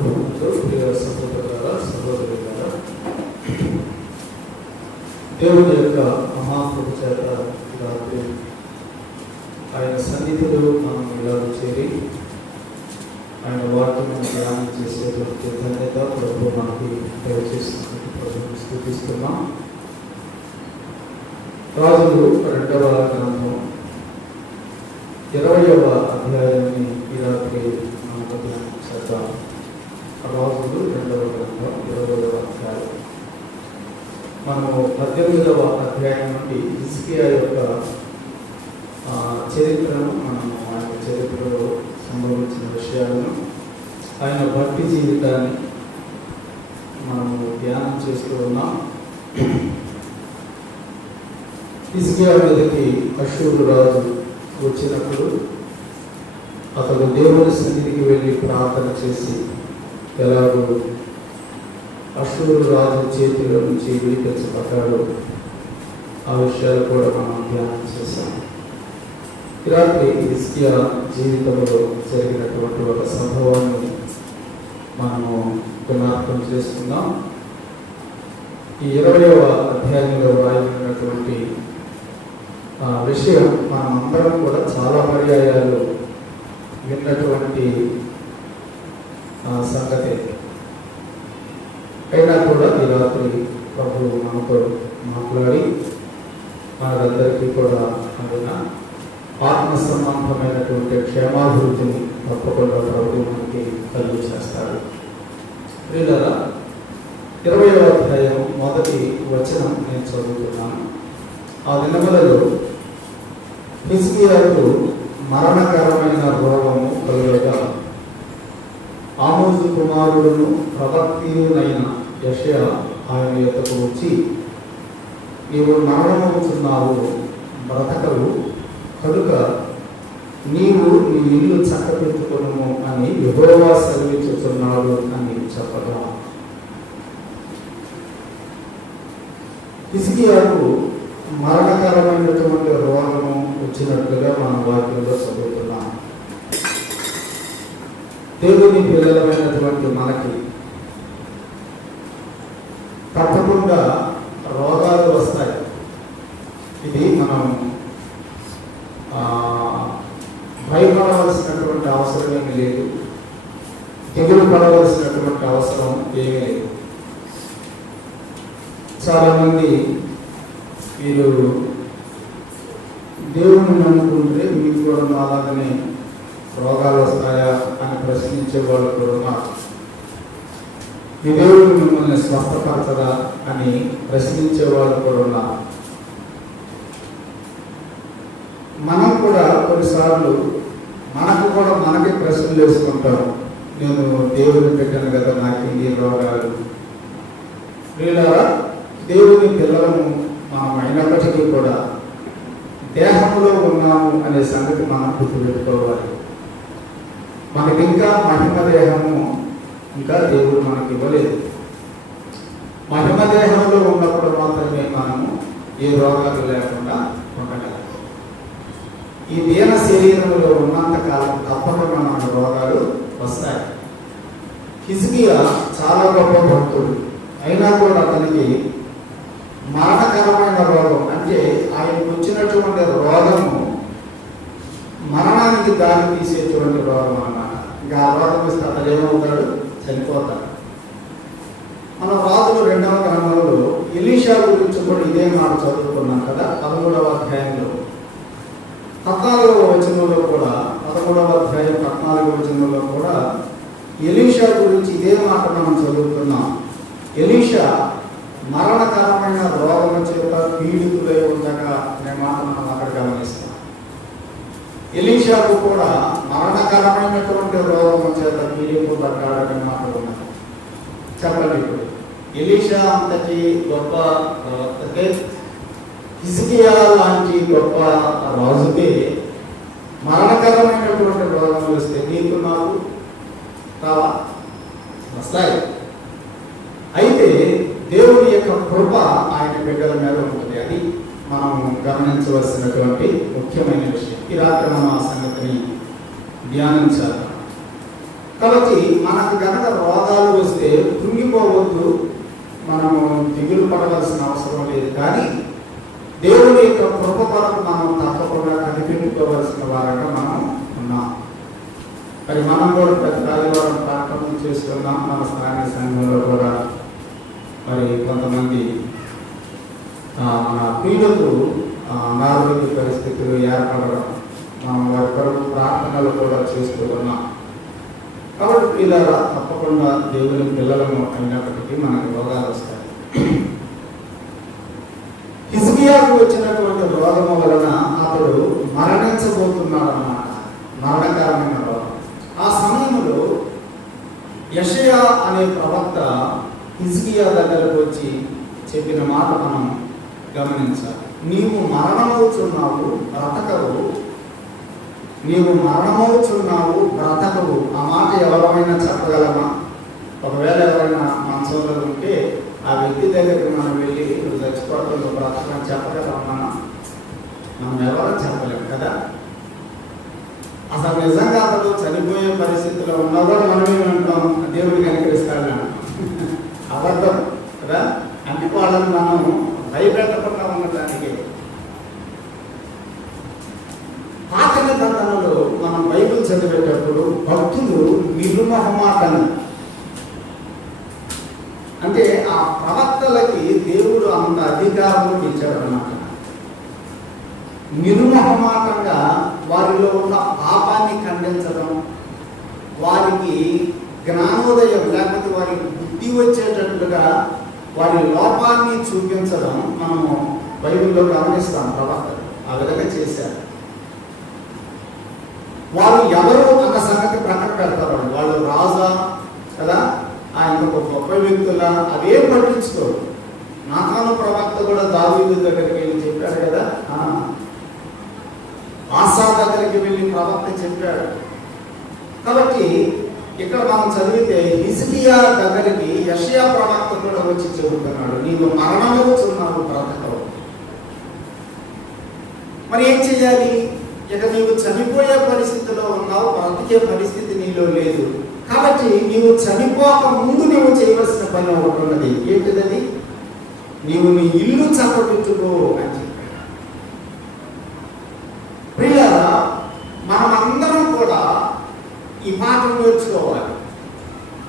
ప్రభుత్వంతో ప్రియ సహోదరులారా, సహోదరులారా, దేవుని యొక్క మహాకృప చేత రాత్రి ఆయన సన్నిధిలో మనం ఇలా చేరి ఆయన వాక్యం ధ్యానం చేసేటువంటి ధన్యత ప్రభు మనకి దయచేసినందుకు ప్రభుత్వం స్తుతిస్తున్నాం. రాజులు 2వ గ్రంథం 20వ అధ్యాయాన్ని ఈ రాత్రి మనకు ధ్యానం చేద్దాం. రాజులు 2వ గ్రంథం 20వ అధ్యాయం. మనము 18వ అధ్యాయం నుండి హిజ్కియా యొక్క చరిత్రను, మనము ఆయన చరిత్రలో సంభవించిన విషయాలను, ఆయన భక్తి జీవితాన్ని మనము ధ్యానం చేస్తూ ఉన్నాం. హిజ్కియా మీదకి అష్షూరు రాజు వచ్చినప్పుడు అతడు దేవుని సన్నిధికి వెళ్ళి ప్రార్థన చేసి ఎలాగో అష్షూరు రాజు చేతిలో నుంచి విడిపించబడ్డాడు. ఆ విషయాలు కూడా మనం ధ్యానం చేశాం. రాత్రి హిజ్కియా జీవితంలో జరిగినటువంటి ఒక సంభవాన్ని మనము జ్ఞాపకం చేసుకున్నాం. ఈ 20వ అధ్యాయంలో రాయబడినటువంటి విషయం మనం అందరం కూడా చాలా పర్యాయాలు విన్నటువంటి సంగతి. అయినా కూడా ఈ రాత్రి ప్రభు మనతో మాట్లాడి మనందరికీ కూడా అందున ఆత్మ సంబంధమైనటువంటి క్షేమాభివృద్ధిని తప్పకుండా ప్రభు మనకి కలుగు చేస్తాడు. ప్రియులారా, 20వ అధ్యాయం మొదటి వచనం నేను చదువుతున్నాను. ఆ దినములలో హిజ్కియాకు మరణకరమైన రోగము కలుగగా ఆమోజు కుమారుడును ప్రవక్తయునైన యెషయా ఆయన యొద్దకు వచ్చి, నీవు మరణమవుతున్నావు, బ్రతకవు, కనుక నీవు నీ ఇల్లు చక్కబెట్టుకొనుము అని యెహోవా సెలవిచ్చుచున్నాడు అని చెప్పగా, హిజ్కియాకు మరణకరమైనటువంటి రోగము వచ్చినట్లుగా మన వాక్యంలో చదువుతున్నాం. దేవుని పిల్లలమైనటువంటి మనకి తప్పకుండా రోగాలు వస్తాయి. ఇది మనం భయపడవలసినటువంటి అవసరం ఏమీ లేదు, తెగులు పడవలసినటువంటి అవసరం ఏమీ లేదు. చాలామంది మీరు దేవుని నమ్ముకుంటే మీకు కూడా అలాగనే రోగాలు వస్తాయా అని ప్రశ్నించే వాళ్ళు కూడా ఉన్నారు. మీ దేవుడు మిమ్మల్ని స్వస్థపరచదా అని ప్రశ్నించే వాళ్ళు కూడా ఉన్నారు. మనం కూడా కొన్నిసార్లు మనకి ప్రశ్నలు వేసుకుంటాం. నేను దేవుని పెట్టాను కదా, నాకు ఈ రోగాలు. వీళ్ళారా, దేవుని పిల్లలను మనం అయినప్పటికీ కూడా దేహంలో ఉన్నాము అనే సంగతి మనం గుర్తుపెట్టుకోవాలి. మనకి ఇంకా మహిమ దేహము ఇంకా దేవుడు మనకి ఇవ్వలేదు. మహిమ దేహంలో ఉన్నప్పుడు మాత్రమే మనము ఏ రోగాలు లేకుండా ఉండగలం. ఈ దేహ శరీరంలో ఉన్నంతకాలం తప్పకుండా మన రోగాలు వస్తాయి. హిజ్కియా చాలా గొప్ప భక్తుడు, అయినా కూడా అతనికి మరణకరమైన రోగం, అంటే ఆయనకు వచ్చినటువంటి రోగము మరణానికి దారి తీసేటువంటి రోగం అన్నమాట. ఇంకా ఆ రోగం ఇస్తే అతను ఏమవుతాడు? చనిపోతాడు. మన రాజులు 2వ గ్రంథంలో ఎలీషా గురించి కూడా ఇదే మాట చదువుకున్నాం కదా. 13వ అధ్యాయంలో 14వ వచనంలో కూడా, 13వ అధ్యాయం 14వ వచనంలో కూడా ఎలీషా గురించి ఇదే మాట మనం చదువుతున్నాం. ఎలీషా మరణకరమైన రోగం చేత పీడితులై ఉండగా అనే మాట మనం అక్కడ గమనిస్తాం. ఎలీషాకు కూడా మరణకరమైనటువంటి రోగం చేత పీడితులనే మాట ఉన్నది. చెప్పండి, ఇప్పుడు ఎలీషా అంతటి గొప్ప ప్రవక్తకే, హిజ్కియా లాంటి గొప్ప రాజుకే మరణకరమైనటువంటి రోగం వస్తే నీకు నాకు రావా? వస్తాయి. అయితే దేవుని యొక్క కృప ఆయన బిడ్డల మీద ఉంటుంది. అది మనం గమనించవలసినటువంటి ముఖ్యమైన విషయం. ఈ రాత్రి మనం ఆ సంగతిని ధ్యానించాలి. కాబట్టి మనకు గనక రోగాలు వస్తే కృంగిపోవద్దు, మనము దిగులు పడవలసిన అవసరం లేదు. కానీ దేవుని యొక్క కృప కొరకు మనం తప్పకుండా కనిపెట్టుకోవాల్సిన వారంగా మనం ఉన్నాం. మరి మనం కూడా ప్రతి ఆదివారం ప్రార్థన చేస్తున్నాం. మన స్థానిక సంఘంలో కూడా మరి కొంతమంది మన పీడలు అనారోగ్య పరిస్థితులు ఏర్పడడం, మనం వారి కొరకు ప్రార్థనలు కూడా చేస్తూ ఉన్నాం. కాబట్టి పిల్లల తప్పకుండా దేవుని పిల్లలను అయినప్పటికీ మనకు రోగాలు వస్తాయి. హిజ్కియాకు వచ్చినటువంటి రోగము వలన అతడు మరణించబోతున్నాడు అన్నమాట, మరణకరమైన రోగం. ఆ సమయంలో యెషయా అనే ప్రవక్త హిజ్కియా దగ్గరకు వచ్చి చెప్పిన మాట మనం గమనించాలి. నీవు మరణమవుతున్నావు బ్రతకవు, నీవు మరణమవుతున్నావు బ్రతకవు. ఆ మాట ఎవరైనా చెప్పగలమా? ఒకవేళ ఎవరైనా మనసులో ఉంటే ఆ వ్యక్తి దగ్గరికి మనం వెళ్ళి నువ్వు చచ్చిపోవడం, నువ్వు బ్రతకని చెప్పగలమా? మనం ఎవరో చెప్పలేము కదా. అసలు నిజంగా అతడు చనిపోయే పరిస్థితిలో ఉన్నా కూడా మనమే ఉంటాం, దేవుడిని కనికరిస్తాడని అంటాం. అబద్ధం కదా. అంటే వాళ్ళని మనం భయపెట్టకుండా ఉండటానికి పాత నిబంధనలో మనం బైబిల్ చదివేటప్పుడు భక్తులు నిర్మహమాటని, అంటే ఆ ప్రవక్తలకి దేవుడు అంత అధికారం ఇచ్చాడు అన్నమాట. నిర్మహమాటంగా వారిలో ఉన్న పాపాన్ని ఖండించడం, వారికి జ్ఞానోదయం లేకపోతే వారికి బుద్ధి వచ్చేటట్లుగా వారి లోపాన్ని చూపించడం మనము బైబిల్లో గమనిస్తాం. ప్రవక్తలు ఆ విధంగా చేశారు. వారు ఎవరు అన్న సంగతి ప్రక్కన పెడతారు. వాళ్ళు రాజా కదా, ఆయన ఒక గొప్ప వ్యక్తుల అవేం పట్టించుకోరు. నాతాను ప్రవక్త కూడా దావీదు దగ్గరికి వెళ్ళి చెప్పాడు కదా, ఆసా దగ్గరికి వెళ్ళి ప్రవక్త చెప్పాడు. కాబట్టి ఇక్కడ మనం చదివితే హిజ్కియా దగ్గరికి యెషయా ప్రవక్త కూడా వచ్చి చెబుతున్నాడు, నీవు మరణమవుతున్నావు బ్రతకవు. మరి ఏం చేయాలి? ఇక నీవు చనిపోయే పరిస్థితిలో ఉన్నావు, బ్రతికే పరిస్థితి నీలో లేదు. కాబట్టి నీవు చనిపోక ముందు నీవు చేయవలసిన పని ఒకటి ఉన్నది. ఏంటిదని? నీవు నీ ఇల్లు చక్కబెట్టుకో అని చెప్పాడు. ప్రియులారా, మనమందరం కూడా ఈ మాటలు నేర్చుకోవాలి.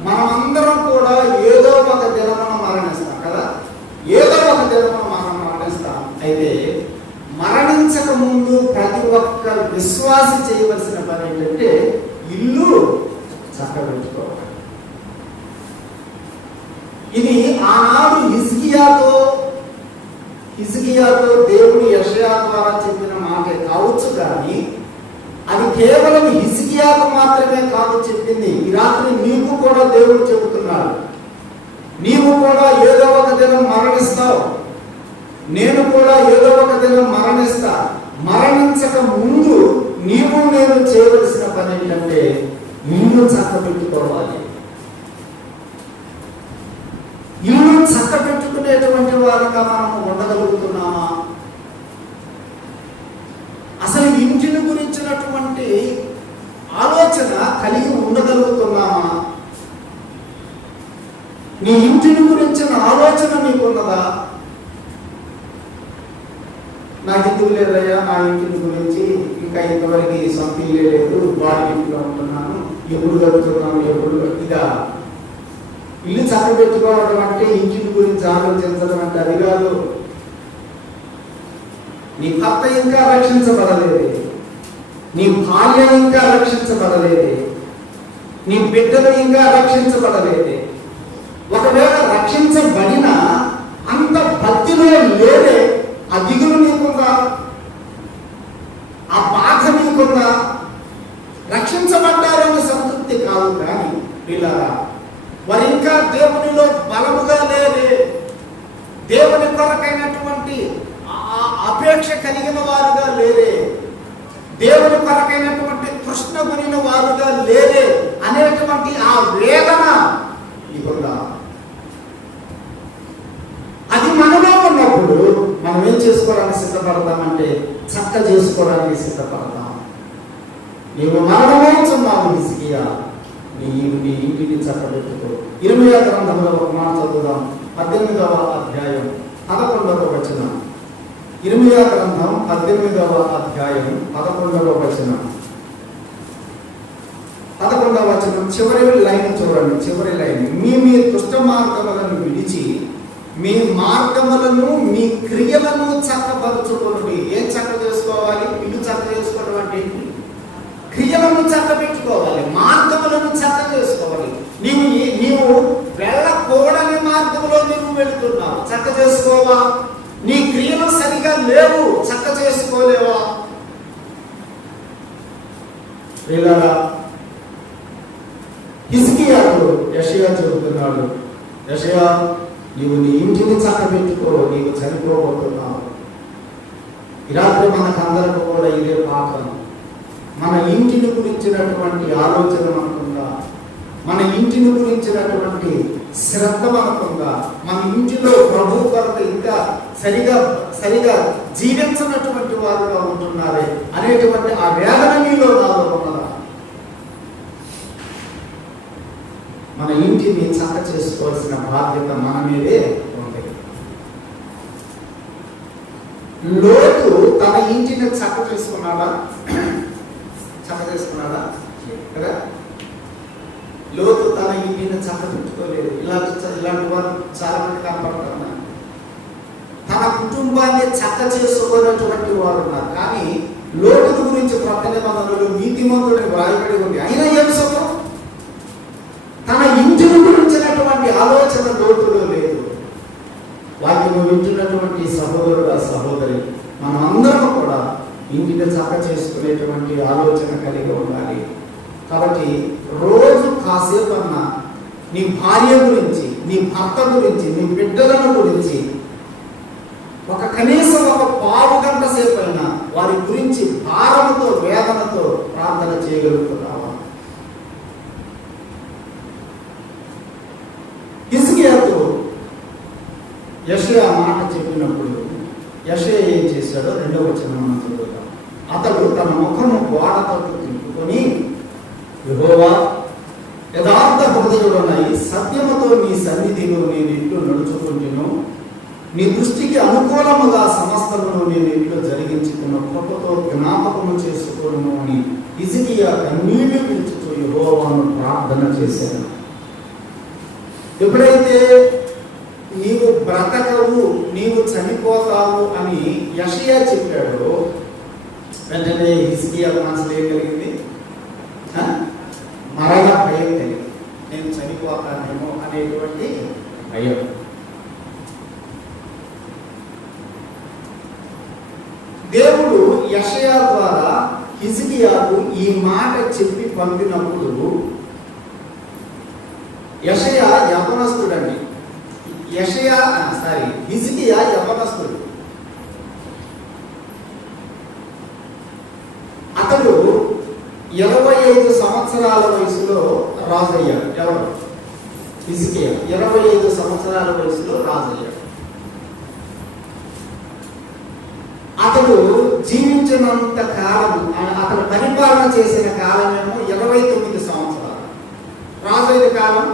మనమందరం కూడా ఏదో ఒక దినమున మరణిస్తాం కదా, ఏదో ఒక దినమున మనం మరణిస్తాం. అయితే మరణించక ముందు ప్రతి ఒక్క విశ్వాసి చేయవలసిన పని ఏంటంటే ఇల్లు చక్కబెట్టుకోవాలి. ఇది ఆనాడు హిజ్కియాతో దేవుడు యెషయా ద్వారా చెప్పిన మాటే కావచ్చు, కానీ అది కేవలం హిజ్కియాకు మాత్రమే కాదు చెప్పింది. ఈ రాత్రి నీకు కూడా దేవుడు చెబుతున్నాడు, నీవు కూడా ఏదో ఒక దినం మరణిస్తావు, నేను కూడా ఏదో ఒక దినం మరణిస్తా. మరణించక ముందు నీవు నేను చేయవలసిన పని ఏంటంటే ఇల్లు చక్కబెట్టుకోవాలి. ఇల్లు చక్కబెట్టుకునేటువంటి వారుగా మనము ఉండగలుగుతున్నామా? అసలు ఇంటిని గురించినటువంటి ఆలోచన కలిగి ఉండగలుగుతున్నామా? నీ ఇంటిని గురించిన ఆలోచన నీకున్నదా? నాకు ఇల్లు లేదయ్యా, నా ఇంటిని గురించి ఇంకా ఇంతవరకు సొంత ఇల్లే లేదు, వాడి ఇంట్లో ఉంటున్నాను, ఎప్పుడు గడుపుతున్నాను, ఎప్పుడు ఇదా? ఇల్లు చక్కబెట్టుకోవడం అంటే ఇంటిని గురించి ఆలోచించడం అంటే అది కాదు. నీ భర్త ఇంకా రక్షించబడలేదు, నీ భార్య ఇంకా రక్షించబడలేదు, నీ బిడ్డలు ఇంకా రక్షించబడలేదు. ఒకవేళ రక్షించబడిన అంత భక్తిలో లేదే, ఆ దిగులు నీకుందా, ఆ బాధ నీకుందా? రక్షించబడ్డారని సంతృప్తి కాదు. కానీ పిల్లరా, వారు ఇంకా దేవునిలో బలముగా లేరే, దేవుని కొరకైనటువంటి అపేక్ష కలిగిన వారుగా లేరే, దేవుని కొరకైనటువంటి తృష్ణ కొనిన వారుగా లేరే అనేటువంటి ఆ వేదన ఇవ్వగా, అది మనలో ఉన్నప్పుడు మనం ఏం చేసుకోవడానికి సిద్ధపడతామంటే చక్క చేసుకోవడానికి సిద్ధపడతాం. నీవు మరణమవుతున్నావు హిజ్కియా, నీ ఇంటిని చక్కబెట్టుకో. ఇర్మీయా గ్రంథంలో ఒక మాట చదువుదాం. 18వ అధ్యాయం 11వ వచనం. ఇర్మీయా గ్రంథం 18వ అధ్యాయం 11వ వచనం. 11వ వచనం చివరి లైన్ చూడండి. చివరి లైన్, మీ దుష్ట మార్గములను విడిచి మీ మార్గములను మీ క్రియలను చక్కపరుచుకోండి. ఏం చక్క చేసుకోవాలి? ఇల్లు చక్క చేసుకోవడం అంటే క్రియలను చక్క పెట్టుకోవాలి, మార్గములను చక్క చేసుకోవాలి. నీవు వెళ్ళకూడని మార్గంలో నీవు వెళుతున్నావు, చక్క చేసుకోవా? నీ క్రియలు సరిగా లేవు, చక్క చేసుకోలేవా? వీళ్ళరా హిజ్కియాకు యెషయా చెబుతున్నాడు, యెషయా నీవు నీ ఇంటిని చక్కబెట్టుకో, నీవు చనిపోబోతున్నావు. ఈ రాత్రి మనకందరికి కూడా ఇదే పాఠం. మన ఇంటిని గురించినటువంటి ఆలోచన మనకుందా? మన ఇంటిని గురించినటువంటి శ్రద్ధ మనకుందా? మన ఇంటిలో ప్రభు కొరకు ఇంకా సరిగా జీవించినటువంటి వారుగా ఉంటున్నారే అనేటువంటి ఆ వేదన మీలో నాలో ఉన్నదా? మన ఇంటిని చక్క చేసుకోవాల్సిన బాధ్యత మన మీదే ఉంది. లోతు తన ఇంటిని చక్క చేసుకున్నాడా? చక్క చేసుకున్నాడా? కదా, లోతు తన ఇంటిని చక్క పెట్టుకోలేదు. ఇలాంటి వారు చాలా మంది కనపడుతున్నారు. తన కుటుంబాన్ని చక్క చేసుకోనటువంటి వారు ఉన్నారు. కానీ లోతు గురించి ప్రకటన నిబంధనలు నీతిమంతుడిని వ్రాయబడి ఉంది. అయినా ఏం సుఖం? తన ఇంటిని గురించినటువంటి ఆలోచన లోతులో లేదు. వాక్యము వింటున్నటువంటి సహోదరుడు, సహోదరి, మనం అందరం కూడా ఇంటిని చక్క చేసుకునేటువంటి ఆలోచన కలిగి ఉండాలి. కాబట్టి రోజు కాసేపు అన్నా నీ భార్య గురించి, నీ భర్త గురించి, నీ బిడ్డలను గురించి కనీసం ఒక పావు గంట సేపు అయినా వారి గురించి భారంతో, వేదనతో ప్రార్థన చేయగలుగుతున్నావా? హిజ్కియాతో యెషయా మాట చెప్పినప్పుడు యెషయా ఏం చేశాడో 2వ వచనం మనం చదువుతాం. అతడు తన ముఖము గోడ తట్టు తిప్పుకొని, యెహోవా యథార్థ హృదయుడనై సత్యముతో నీ సన్నిధిలో నేను ఇట్లు నడుచుకుంటును, నీ దృష్టికి అనుకూలముగా సమస్తమును నేను ఇంట్లో జరిగించుకున్న కృపతో జ్ఞాపకము చేసుకోను అని హిజ్కియా కన్నీళ్లు విడుచుతూ యెహోవాను ప్రార్థన చేశాను. ఎప్పుడైతే నీవు బ్రతకవు, నీవు చనిపోతావు అని యెషయా చెప్పాడో వెంటనే హిజ్కియా మనసులో ఏం కలిగింది? మరణ భయం కలిగింది. నేను చనిపోతానేమో అనేటువంటి భయం. దేవుడు యెషయా ద్వారా హిజ్కియాకు ఈ మాట చెప్పి పంపినప్పుడు యెషయా యవనస్తుడండి. హిజ్కియా యవనస్తుడు. అతడు 25 సంవత్సరాల వయసులో రాజు అయ్యాడు. ఎవరు? హిజ్కియా 25 సంవత్సరాల వయసులో రాజు అయ్యాడు. అతడు జీవించినంత కాలం, అతను పరిపాలన చేసిన కాలమేమో 29 సంవత్సరాలు. రాజు అయిన కాలం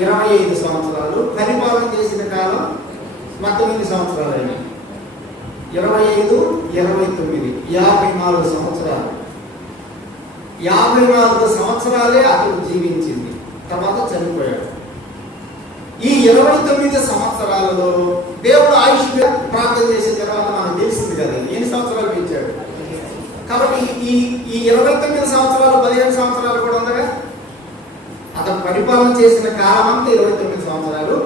25 సంవత్సరాలు, పరిపాలన చేసిన కాలం 19 సంవత్సరాలు అయినాయి. 25, 29, 54 సంవత్సరాలు. 54 సంవత్సరాలే అతడు జీవించింది. తర్వాత చనిపోయాడు. ఈ 29 సంవత్సరాలలో దేవుడు ఆయుష్ ప్రార్థన చేసిన తర్వాత మనకు తెలిసింది కదా ఎన్ని సంవత్సరాలు పెంచాడు. కాబట్టి ఈ 29 సంవత్సరాలు 15 సంవత్సరాలు కూడా ఉందగా. అతను పరిపాలన చేసిన కాలం అంతా 29 సంవత్సరాలు.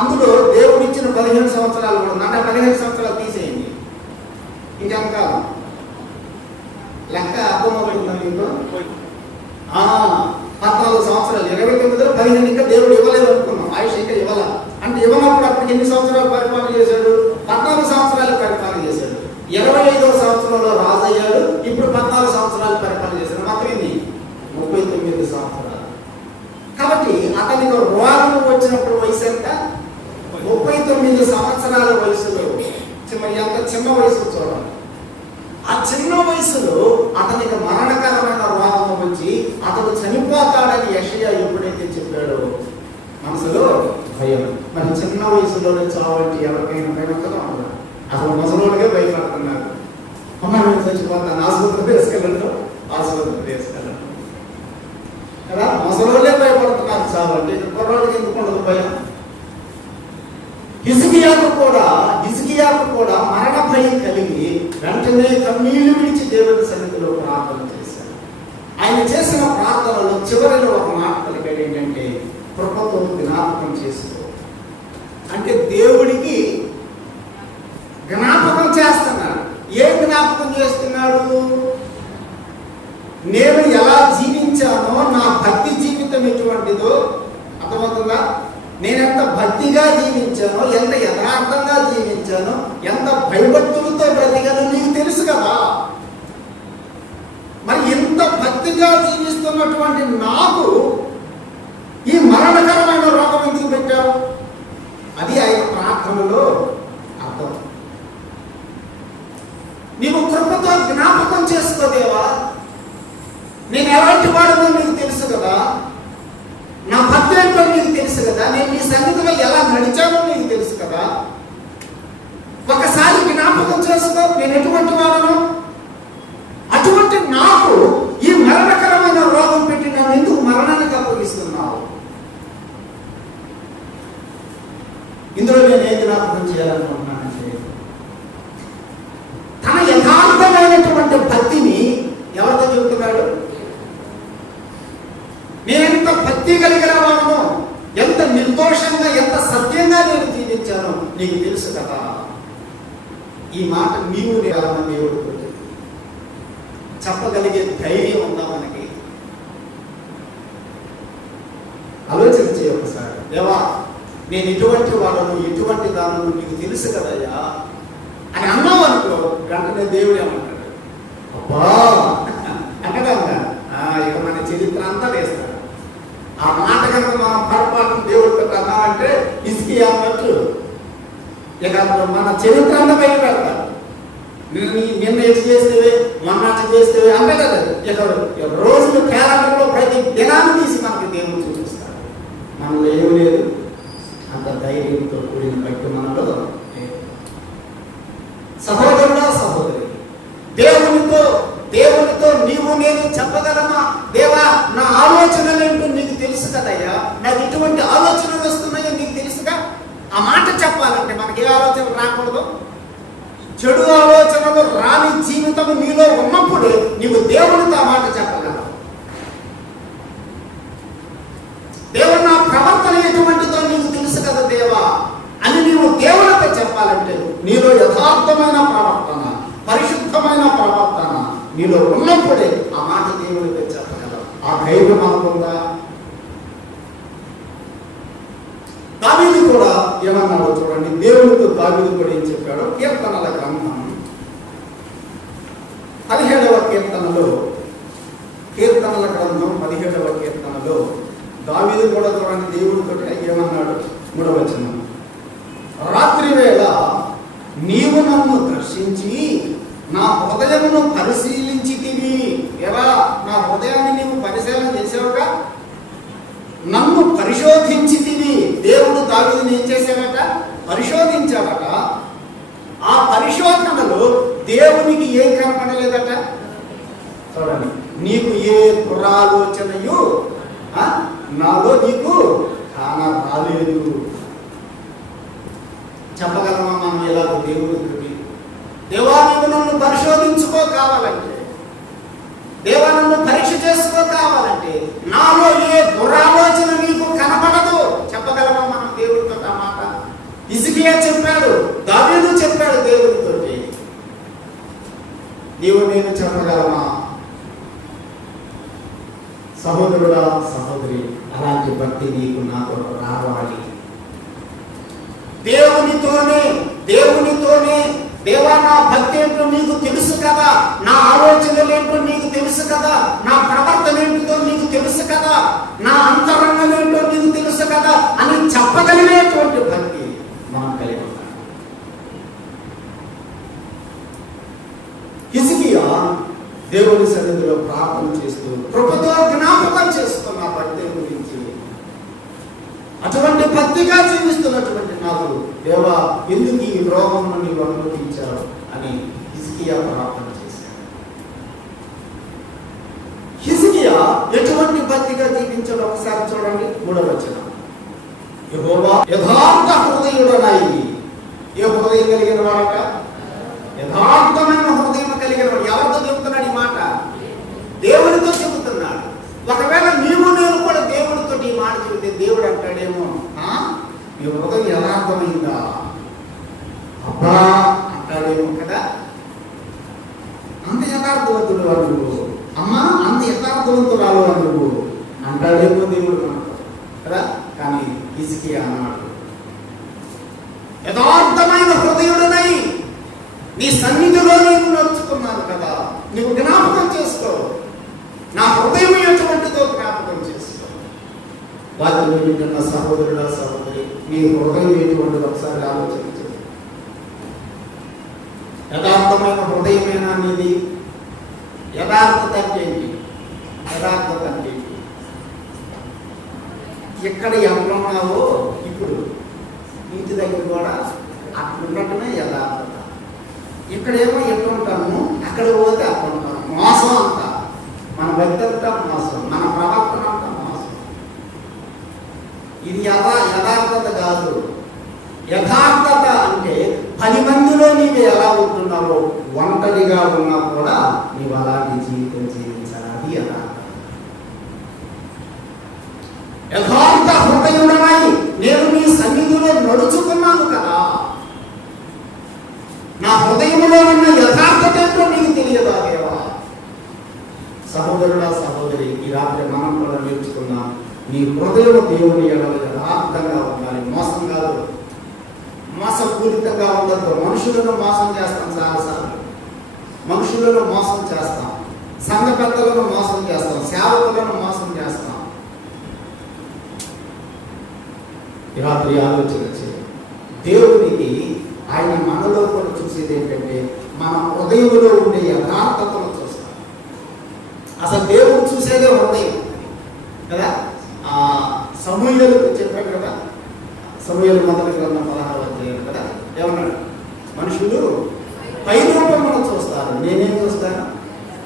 అందులో దేవుడు ఇచ్చిన 15 సంవత్సరాలు కూడా అంటే 15 సంవత్సరాలు తీసేయండి. ఇంకెంత కాలం లెక్క అర్థమవుతుంది మీకు? 14 సంవత్సరాలు. 29లో 15 ఇంకా దేవుడు ఇవ్వలేదు అనుకున్నాం, ఆయుష్ ఇంకా ఇవ్వాల అంటే ఇవ్వనప్పుడు అప్పటికి ఎన్ని సంవత్సరాలు పరిపాలన చేశాడు? 14 సంవత్సరాలు పరిపాలన చేశాడు. 25వ సంవత్సరంలో రాజు అయ్యాడు. ఇప్పుడు 14 సంవత్సరాలు పరిపాలన చేశాడు. మొత్తం ఎన్ని? 39 సంవత్సరాలు. కాబట్టి అతనికి రోగం వచ్చినప్పుడు వయసు ఎంత? 39 సంవత్సరాల వయసులో. ఎంత చిన్న వయసు చూడాలి. ఆ చిన్న వయసులో అతనికి మరణకరమైన రోగం వచ్చి అతడు చనిపోతాడని వయసులోనే చావంటే ఎవరికైనా భయపడతా ఉండదు. అసలు ముసలోళ్ళకే భయపడుతున్నారు. అమ్మ నేను చచ్చిపోతాను, ఆసుపత్రి తీసుకెళ్ళండి, ఆసుపత్రి తీసుకెళ్ళండి కదా. ముసలోళ్ళే భయపడుతున్నారు చావంటే, కుర్రోళ్ళకి ఎందుకు ఉండదు భయం? హిజ్కియాకు కూడా మరణ భయం కలిగి వెంటనే కన్నీళ్లు విడిచి దేవుని సన్నిధిలో ప్రార్థన చేశారు. ఆయన చేసిన ప్రార్థనలో చివరిలో ఒక మాట పలికాడు, ఏంటంటే కృపతో జ్ఞాపకం చేసుకో. అంటే దేవుడికి జ్ఞాపకం చేస్తున్నాడు. ఏం జ్ఞాపకం చేస్తున్నాడు? నేను ఎలా జీవించానో, నా భక్తి జీవితం ఎటువంటిదో అర్థమవుతుందా? నేనెంత భక్తిగా జీవించానో, ఎంత యథార్థంగా జీవించానో, ఎంత భయభక్తులతో బ్రతికానో నీకు తెలుసు కదా. మరి ఇంత భక్తిగా జీవిస్తున్నటువంటి నాకు ఈ మరణకరమైన రోగం ఎందుకు పెట్టావు? అది ఆయన ప్రార్థనలో అర్థం. నీవు కృపతో జ్ఞాపకం చేసుకోదేవా, నేను ఎలాంటి వాడినో నీకు తెలుసు కదా, నా భక్తి ఏంటో నీకు తెలుసు కదా, నేను నీ సన్నిధిలో ఎలా నడిచానో నీకు తెలుసు కదా. ఒకసారి జ్ఞాపకం చేసుకో, నేను ఎటువంటి వాడను. అటువంటి నాకు ఈ మరణకరమైన రోగం పెట్టి నన్ను ఎందుకు మరణానికి అప్పగిస్తున్నావు? ఇందులో నేను ఏం జ్ఞాపకం చేయాలనుకుంటున్నానంటే, తన యథార్థమైనటువంటి భక్తిని ఎవరితో చెబుతున్నాడు? నేనెంత భక్తి కలిగిన వాడను, ఎంత నిర్దోషంగా, ఎంత సత్యంగా నేను జీవించాను నీకు తెలుసు కదా. ఈ మాట నీవు దేవుడితో చెప్పగలిగే ధైర్యం ఉందా మనకి? ఆలోచన చేయ ఒకసారి. దేవా, నేను ఇటువంటి వాడను, ఇటువంటి దాను నీకు తెలుసు కదయ్యా అని అన్నావు అనుకో, వెంటనే దేవుడు ఏమంటాడు? అబ్బా అంటగా ఇక మన చరిత్ర అంతా వేస్తాడు. ఆ మాట కనుక మనం పొరపాటున దేవుడితో అన్నామంటే హిజ్కియా అన్నట్టు ఇక మన చరిత్ర అంతా బయట పెడతాడు. నిన్న ఎటు చేస్తేవే, మొన్న అటు చేస్తేవే అంటే కదా. ఇక రోజులు క్యాలెండర్లో ప్రతి దినాన్ని తీసి మనకి దేవుడు చూపిస్తాడు. మనలో ఏమి లేదు, అంత ధైర్యంతో కూడిన భక్తి మనలో లేదు. సహోదరుడా, సహోదరి, దేవునితో నీవు నేను చెప్పగలమా? దేవా, నా ఆలోచనలు ఏంటో నీకు తెలుసు కదయ్యా, నాకు ఇటువంటి ఆలోచనలు వస్తున్నాయో నీకు తెలుసుగా. ఆ మాట చెప్పాలంటే మనకి ఏ ఆలోచనలు రాకూడదు. చెడు ఆలోచనలు రాని జీవితం నీలో ఉన్నప్పుడు నీవు దేవునితో ఆ మాట చెప్పగలవు. దేవుడు నా ప్రవర్తన ఎటువంటిదో నీకు తెలుసు కదా దేవా అని నీవు దేవునితో చెప్పాలంటే నీలో యథార్థమైన ప్రవర్తన, పరిశుద్ధమైన ప్రవర్తన నీలో ఉన్నప్పుడే ఆ మాట దేవునితో చెప్పగలవు. ఆ ధైర్యం అనుకుందా? దావీదు కూడా ఏమన్నాడో చూడండి. దేవునితో దావీదు కూడా ఏం చెప్పాడో కీర్తనల గ్రంథం 17వ కీర్తనలో, కీర్తనల గ్రంథం 17వ కీర్తనలో దావీదు కూడా చూడండి దేవునితో ఏమన్నాడు. 3వ వచనం, రాత్రి వేళ నీవు నన్ను దర్శించి నా హృదయమును పరిశీలించితివి. ఎలా? నా హృదయాన్ని నీవు పరిశీలన చేసావుగా, నన్ను పరిశోధించితివి. దేవుడు దావీదుని ఏం చేశాడట? పరిశోధించాడట. ఆ పరిశోధనలో దేవునికి ఏం కనపడలేదట? చూడండి, నీకు ఏ దురాలోచనయు నాలో నీకు రాలేదు. చెప్పగలమా మనం ఎలాగో దేవుడికి? దేవా, నీవు నన్ను పరిశోధించుకో కావాలంటే, దేవా నన్ను పరీక్ష చేసుకో కావాలంటే, నాలో ఏ దురాలోచన నీకు కనపడదు. చెప్పగలమా మనం దేవుడితో ఆ మాట? హిజ్కియా చెప్పాడు, దావీదు చెప్పాడు దేవుడితో. నీవు నేను చెప్పగలమా? సహోదరుడా, సహోదరి, అలాంటి భక్తి నీకు నాతో రావాలి. దేవునితోనే దేవా, నా భక్తి ఏంటో నీకు తెలుసు కదా, నా ఆలోచనలు ఏంటో నీకు తెలుసు కదా, నా ప్రవర్తన ఏంటో నీకు తెలుసు కదా, నా అంతరంగం ఏంటో నీకు తెలుసు కదా అని చెప్పగలిగేటువంటి భక్తి మనం కలిగి ఉన్నాం. హిజ్కియా దేవుని సన్నిధిలో ప్రార్థన చేస్తూ కృపతో జ్ఞాపకం చేసుకున్న భక్తి గురించి, అటువంటి భక్తిగా జీవిస్తున్నటువంటి నాకు దేవా ఎందుకు ఈ రోగం నీవు అనుమతించావు అని హిజ్కియా ప్రార్థన చేశాడు. హిజ్కియా ఎటువంటి భక్తిగా జీవించాడు ఒకసారి చూడండి. 3వ వచనం, యెహోవా యథార్థ హృదయుడనై. ఏ హృదయం కలిగిన వాడట? యథార్థమైన హృదయం కలిగిన వాడు. ఎవరితో చెబుతున్నాడు ఈ మాట? దేవునితో చెబుతున్నాడు. ఒకవేళ నీవు నేను కూడా దేవుడితో ఈ మాట చెబితే దేవుడు అంటాడేమో, ఈ హృదయం యథార్థమైందా అబ్బా అంటాడేమో కదా. అంత యథార్థవంతుడు వాడు నువ్వు, అమ్మా అంత యథార్థవంతురాలు అని నువ్వు అంటాడేమో దేవుడు మనకు కదా. కానీ హిజ్కియా అన్నాడు, యథార్థమైన హృదయుడనై నీ సన్నిధిలో నేను నడుచుకున్నాను కదా, నీవు జ్ఞాపకం చేసుకో, నా హృదయం ఎటువంటిదో జ్ఞాపకం చేసుకో. వాటిని వింటున్న సహోదరుడా సహోదరి, నీ హృదయం ఎటువంటిది ఒకసారి ఆలోచించు. యథార్థమైన హృదయమేనా నీది? యథార్థత అంటే ఏంటి? యథార్థత అంటే ఏంటి? ఎక్కడ ఎంత ఉన్నావో ఇప్పుడు ఇంటి దగ్గర కూడా అక్కడ ఉండటమే యథార్థత. ఇక్కడేమో ఎట్లా ఉంటాము, అక్కడ పోతే అక్కడ ఉంటాము. మోసం అంతా, మన వ్యక్తిగత మోసం, మన ప్రవర్తన అంతా మోసం. ఇది యథార్థత కాదు. యథార్థత అంటే 10 మందిలో నీవు ఎలా ఉంటున్నావో, ఒంటరిగా ఉన్నా కూడా నీవు అలాంటి జీవితం జీవించాలి. అది యథార్థత. యథార్థ హృదయుడనై నేను నీ సన్నిధిలో నడుచుకున్నాను కదా, నా హృదయంలో ఉన్న యథార్థత ఏంటో నీకు తెలియదా దేవా? సహోదరుడా సహోదరి, ఈ రాత్రి మనం కూడా నేర్చుకున్నాం. నీ హృదయం దేవుని ఎడల యథార్థంగా ఉండాలి. మోసం కాదు, మోసపూరితంగా ఉండదు. మనుషులను మోసం చేస్తాం, చాలాసార్లు మనుషులను మోసం చేస్తాం, సంఘ పెద్దలను మోసం చేస్తాం, సేవకులను మోసం చేస్తాం. ఈ రాత్రి ఆలోచన చేయాలి. దేవునికి ఆయన మనలో కూడా చూసేది ఏంటంటే మన హృదయంలో ఉండే యథార్థతను చూస్తాం. అసలు దేవుడు చూసేదే హృదయం కదా. సమూయేలుకు చెప్పాడు కదా, సమూయేలు మొదటి గ్రంథం 16వ అధ్యాయం కదా, ఏమన్నాడు? మనుషులు పై రూపమును చూస్తారు, నేనేం చూస్తాను?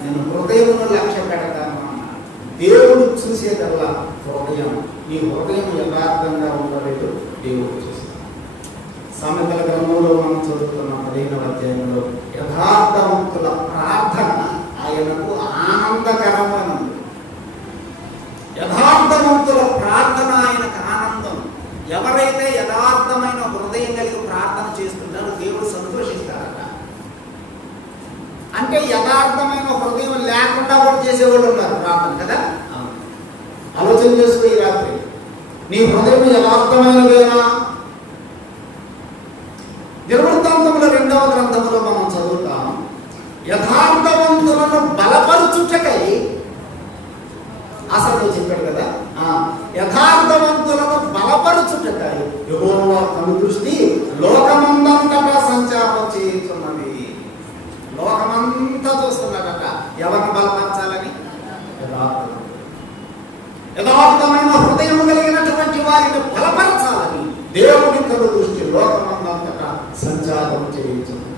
నేను హృదయమును లక్ష్య పెడతాను అన్నాడు. దేవుడు చూసేదల్లా హృదయం. నీ హృదయం యథార్థంగా ఉండలేదు దేవుడు చూస్తాడు. సామెతల గ్రంథంలో మనం చదువుతున్న 15వ అధ్యాయంలో యథార్థవంతుల ప్రార్థన ఆయనకు ఆనందకరమైన, యథార్థవంతుల ప్రార్థన ఆయనకు ఆనందం. ఎవరైతే యథార్థమైన హృదయం కలిగి ప్రార్థన చేస్తుంటారో దేవుడు సంతోషిస్తారట. అంటే యథార్థమైన హృదయం లేకుండా కూడా చేసేవాళ్ళు ఉన్నారు ప్రార్థన కదా. ఆలోచన చేసుకో ఈ రాత్రి, నీ హృదయం యథార్థమైనదేనా? దినవృత్తాంతముల 2వ గ్రంథంలో మనం చదువుతాం, యథార్థవంతులను బలపరుచుటకై, అసలు చెప్పాడు కదా, యథార్థవంతులను బలపరుచుటకై యెహోవా కను దృష్టి లోకమందంతటా సంచారం చేయుచున్నది. లోకమంతా చూస్తున్నాడట ఎవరిని బలపరచాలని? యథార్థమైన హృదయం కలిగినటువంటి వారిని బలపరచాలని దేవుని కను దృష్టి లోకమందంతటా సంచారం చేయించున్నది.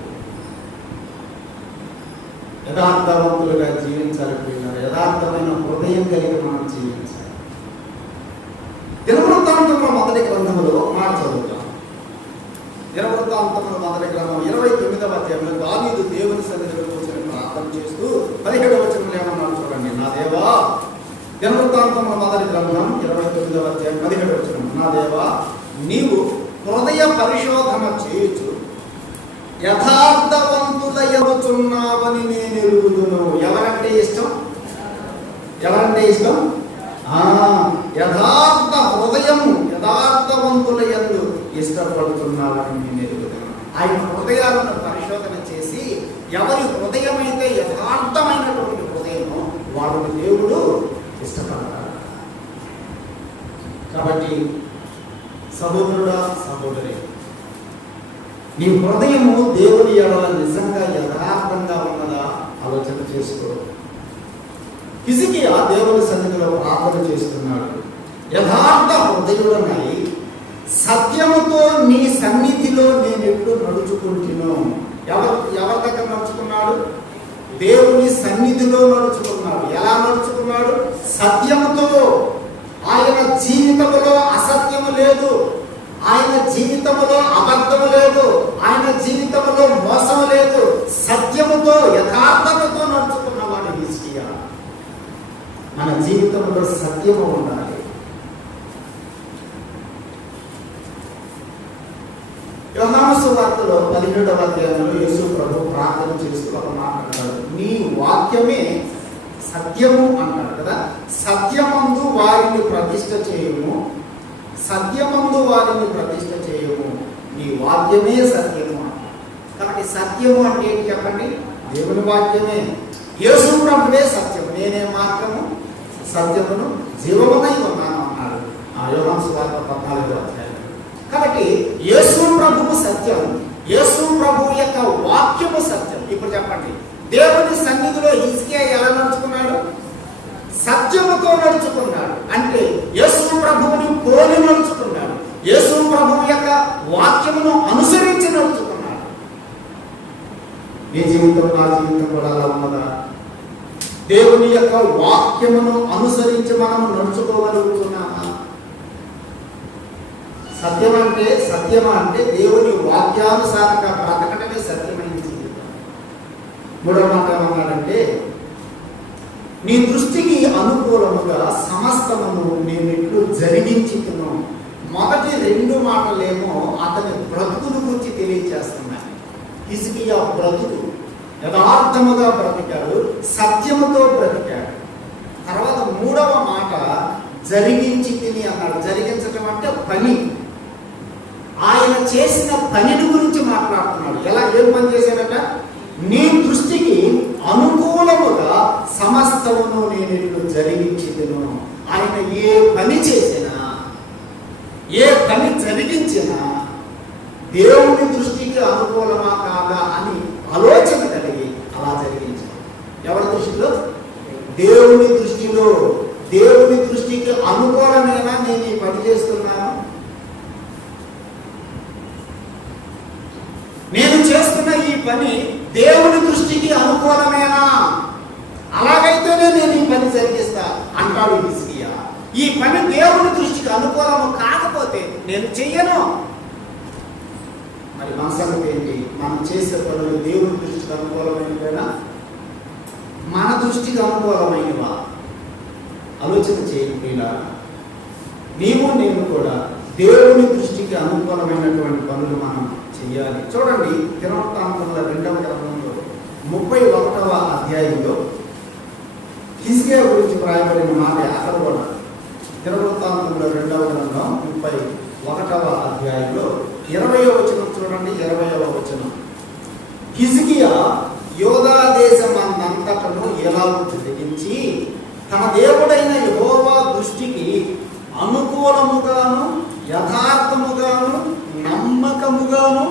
యథార్థవంతులుగా జీవించాలి పిల్లలు. యథార్థమైన హృదయం కలిగి మనం జీవించాలి. దినవృత్తాంతంలో మొదటి గ్రంథంలో మాట చదువుతాం. దినవృత్తాంతంలో మొదటి గ్రంథం 29వ అధ్యాయంలో దావీదు దేవుని సన్నిధిలో కూర్చొని ప్రార్థన చేస్తూ 17వ వచనంలో ఏమన్నాడు చూడండి. నా దేవా, దినవృత్తాంతంలో మొదటి గ్రంథం 29వ అధ్యాయం 17వ వచనం, నా దేవా నీవు హృదయ పరిశోధన చేయొచ్చు, యథార్థవంతుల ఎదుచున్నావని నేను ఎరుగుదును. ఎవరంటే ఇష్టం? ఎవరంటే ఇష్టం? యథార్థ హృదయము యథార్థవంతుల యందు ఇష్టపడుతున్నావని నేను ఎరుగుదును. ఆయన హృదయాలను పరిశోధన చేసి ఎవరి హృదయం అయితే యథార్థమైనటువంటి హృదయమో వాడిని దేవుడు ఇష్టపడతాడు. కాబట్టి సహోదరుడా సహోదరి, నీ హృదయము దేవుని ఎడల నిజంగా యథార్థంగా ఉన్నదా ఆలోచన చేసుకో. హిజ్కియా దేవుని సన్నిధిలో ప్రార్థన చేస్తున్నాడు. యథార్థ హృదయుడనై సత్యముతో నీ సన్నిధిలో నేను ఎట్లు నడుచుకుంటున్నాను. ఎవరి దగ్గర నడుచుకున్నాడు? దేవుని సన్నిధిలో నడుచుకున్నాడు. ఎలా నడుచుకున్నాడు? సత్యముతో. ఆయన జీవితంలో అసత్యము లేదు, ఆయన జీవితంలో అబద్ధము లేదు, ఆయన జీవితంలో మోసం లేదు. సత్యముతో యథార్థతతో నడుచుకున్నవాడు హిజ్కియా. మన జీవితంలో సత్యము ఉండాలి. యోహాను సువార్తలో 17వ అధ్యాయంలో యేసు ప్రభు ప్రార్థన చేస్తూ ఒక మాట అంటాడు, నీ వాక్యమే సత్యము అంటాడు కదా. సత్యమందు వారిని ప్రతిష్ఠ చేయము, సత్యమందు వారిని ప్రతిష్ఠ చేయము, నీ వాక్యమే సత్యము అంటాడు. కాబట్టి సత్యము అంటే ఏంటి చెప్పండి? దేవుని వాక్యమే. యేసు ప్రభువే సత్యం, నేనే మార్గము సత్యమును జీవమునై ఉన్నాను అన్నాడు యోహాను సువార్త 14వ అధ్యాయం. కాబట్టి యేసు ప్రభువు సత్యం, యేసు ప్రభువు యొక్క వాక్యము సత్యం. ఇప్పుడు చెప్పండి, దేవుని సన్నిధిలో హిజ్కియా ఎలా నడుచుకున్నాడు? సత్యముతో నడుచుకున్నాడు. అంటే యేసు ప్రభువుని పోలి నడుచుకున్నాడు, యేసు ప్రభువు యొక్క వాక్యమును అనుసరించి నడుచుకున్నాడు. నీ జీవితం, నా జీవితం కూడా అలా ఉన్నదా? దేవుని యొక్క వాక్యమును అనుసరించి మనం నడుచుకోగలుగుతున్నామా? సత్యమా అంటే దేవుని వాక్యానుసారంగా బ్రతకటమే సత్యమైన జీవితం. మూడవ మాట ఏమన్నాడంటే, నీ దృష్టికి అనుకూలముగా సమస్తమును నేను ఎట్లు జరిగించుతును. మొదటి 2 మాటలేమో అతని బ్రతుకును గురించి తెలియజేస్తున్నాయి. హిజ్కియా బ్రతుకు యథార్థముగా బ్రతికాడు, సత్యముతో బ్రతికాడు. తర్వాత 3వ మాట జరిగించి తిని అన్నాడు. జరిగించటం అంటే పని. ఆయన చేసిన పనిని గురించి మాట్లాడుతున్నాడు. ఏం పని చేశాడట? నీ దృష్టికి అనుకూలముగా సమస్తమును నేను ఇట్లు జరిగించుదును. ఆయన ఏ పని చేసినా, ఏ పని జరిగించినా దేవుని దృష్టికి అనుకూలమా కాదా అని ఆలోచన కలిగి అలా జరిగించాడు. ఎవరి దృష్టిలో? దేవుని దృష్టిలో. దేవుని దృష్టికి అనుకూలమేనా నేను ఈ పని చేస్తున్నాను? నేను చేస్తున్న ఈ పని దేవుని దృష్టికి అనుకూలమేనా? అలాగైతేనే నేను ఈ పని జరిగిస్తా అంటాడు హిజ్కియా. ఈ పని దేవుని దృష్టికి అనుకూలము కాకపోతే నేను చెయ్యను. మరి మన సంగతి ఏంటి? మనం చేసే పనులు దేవుని దృష్టికి అనుకూలమైనవేనా, మన దృష్టికి అనుకూలమైనవా? ఆలోచన చేయండి. నీవు నేను కూడా దేవుని దృష్టికి అనుకూలమైనటువంటి పనులు మనం చెయ్యాలి. చూడండి, దినవృత్తాంతముల 2వ గ్రంథంలో 31వ అధ్యాయంలో హిజ్కియా గురించి వ్రాయబడిన మాట అక్కడ కూడా. దినవృత్తాంతముల 2వ గ్రంథం 31వ అధ్యాయంలో 20వ వచనం చూడండి. 20వ వచనం, హిజ్కియా యూదా దేశమందంతటను ఎలాగూ తిరిగించి తన దేవుడైన యెహోవా దృష్టికి అనుకూలముగాను యథార్థముగాను నమ్మకముగాను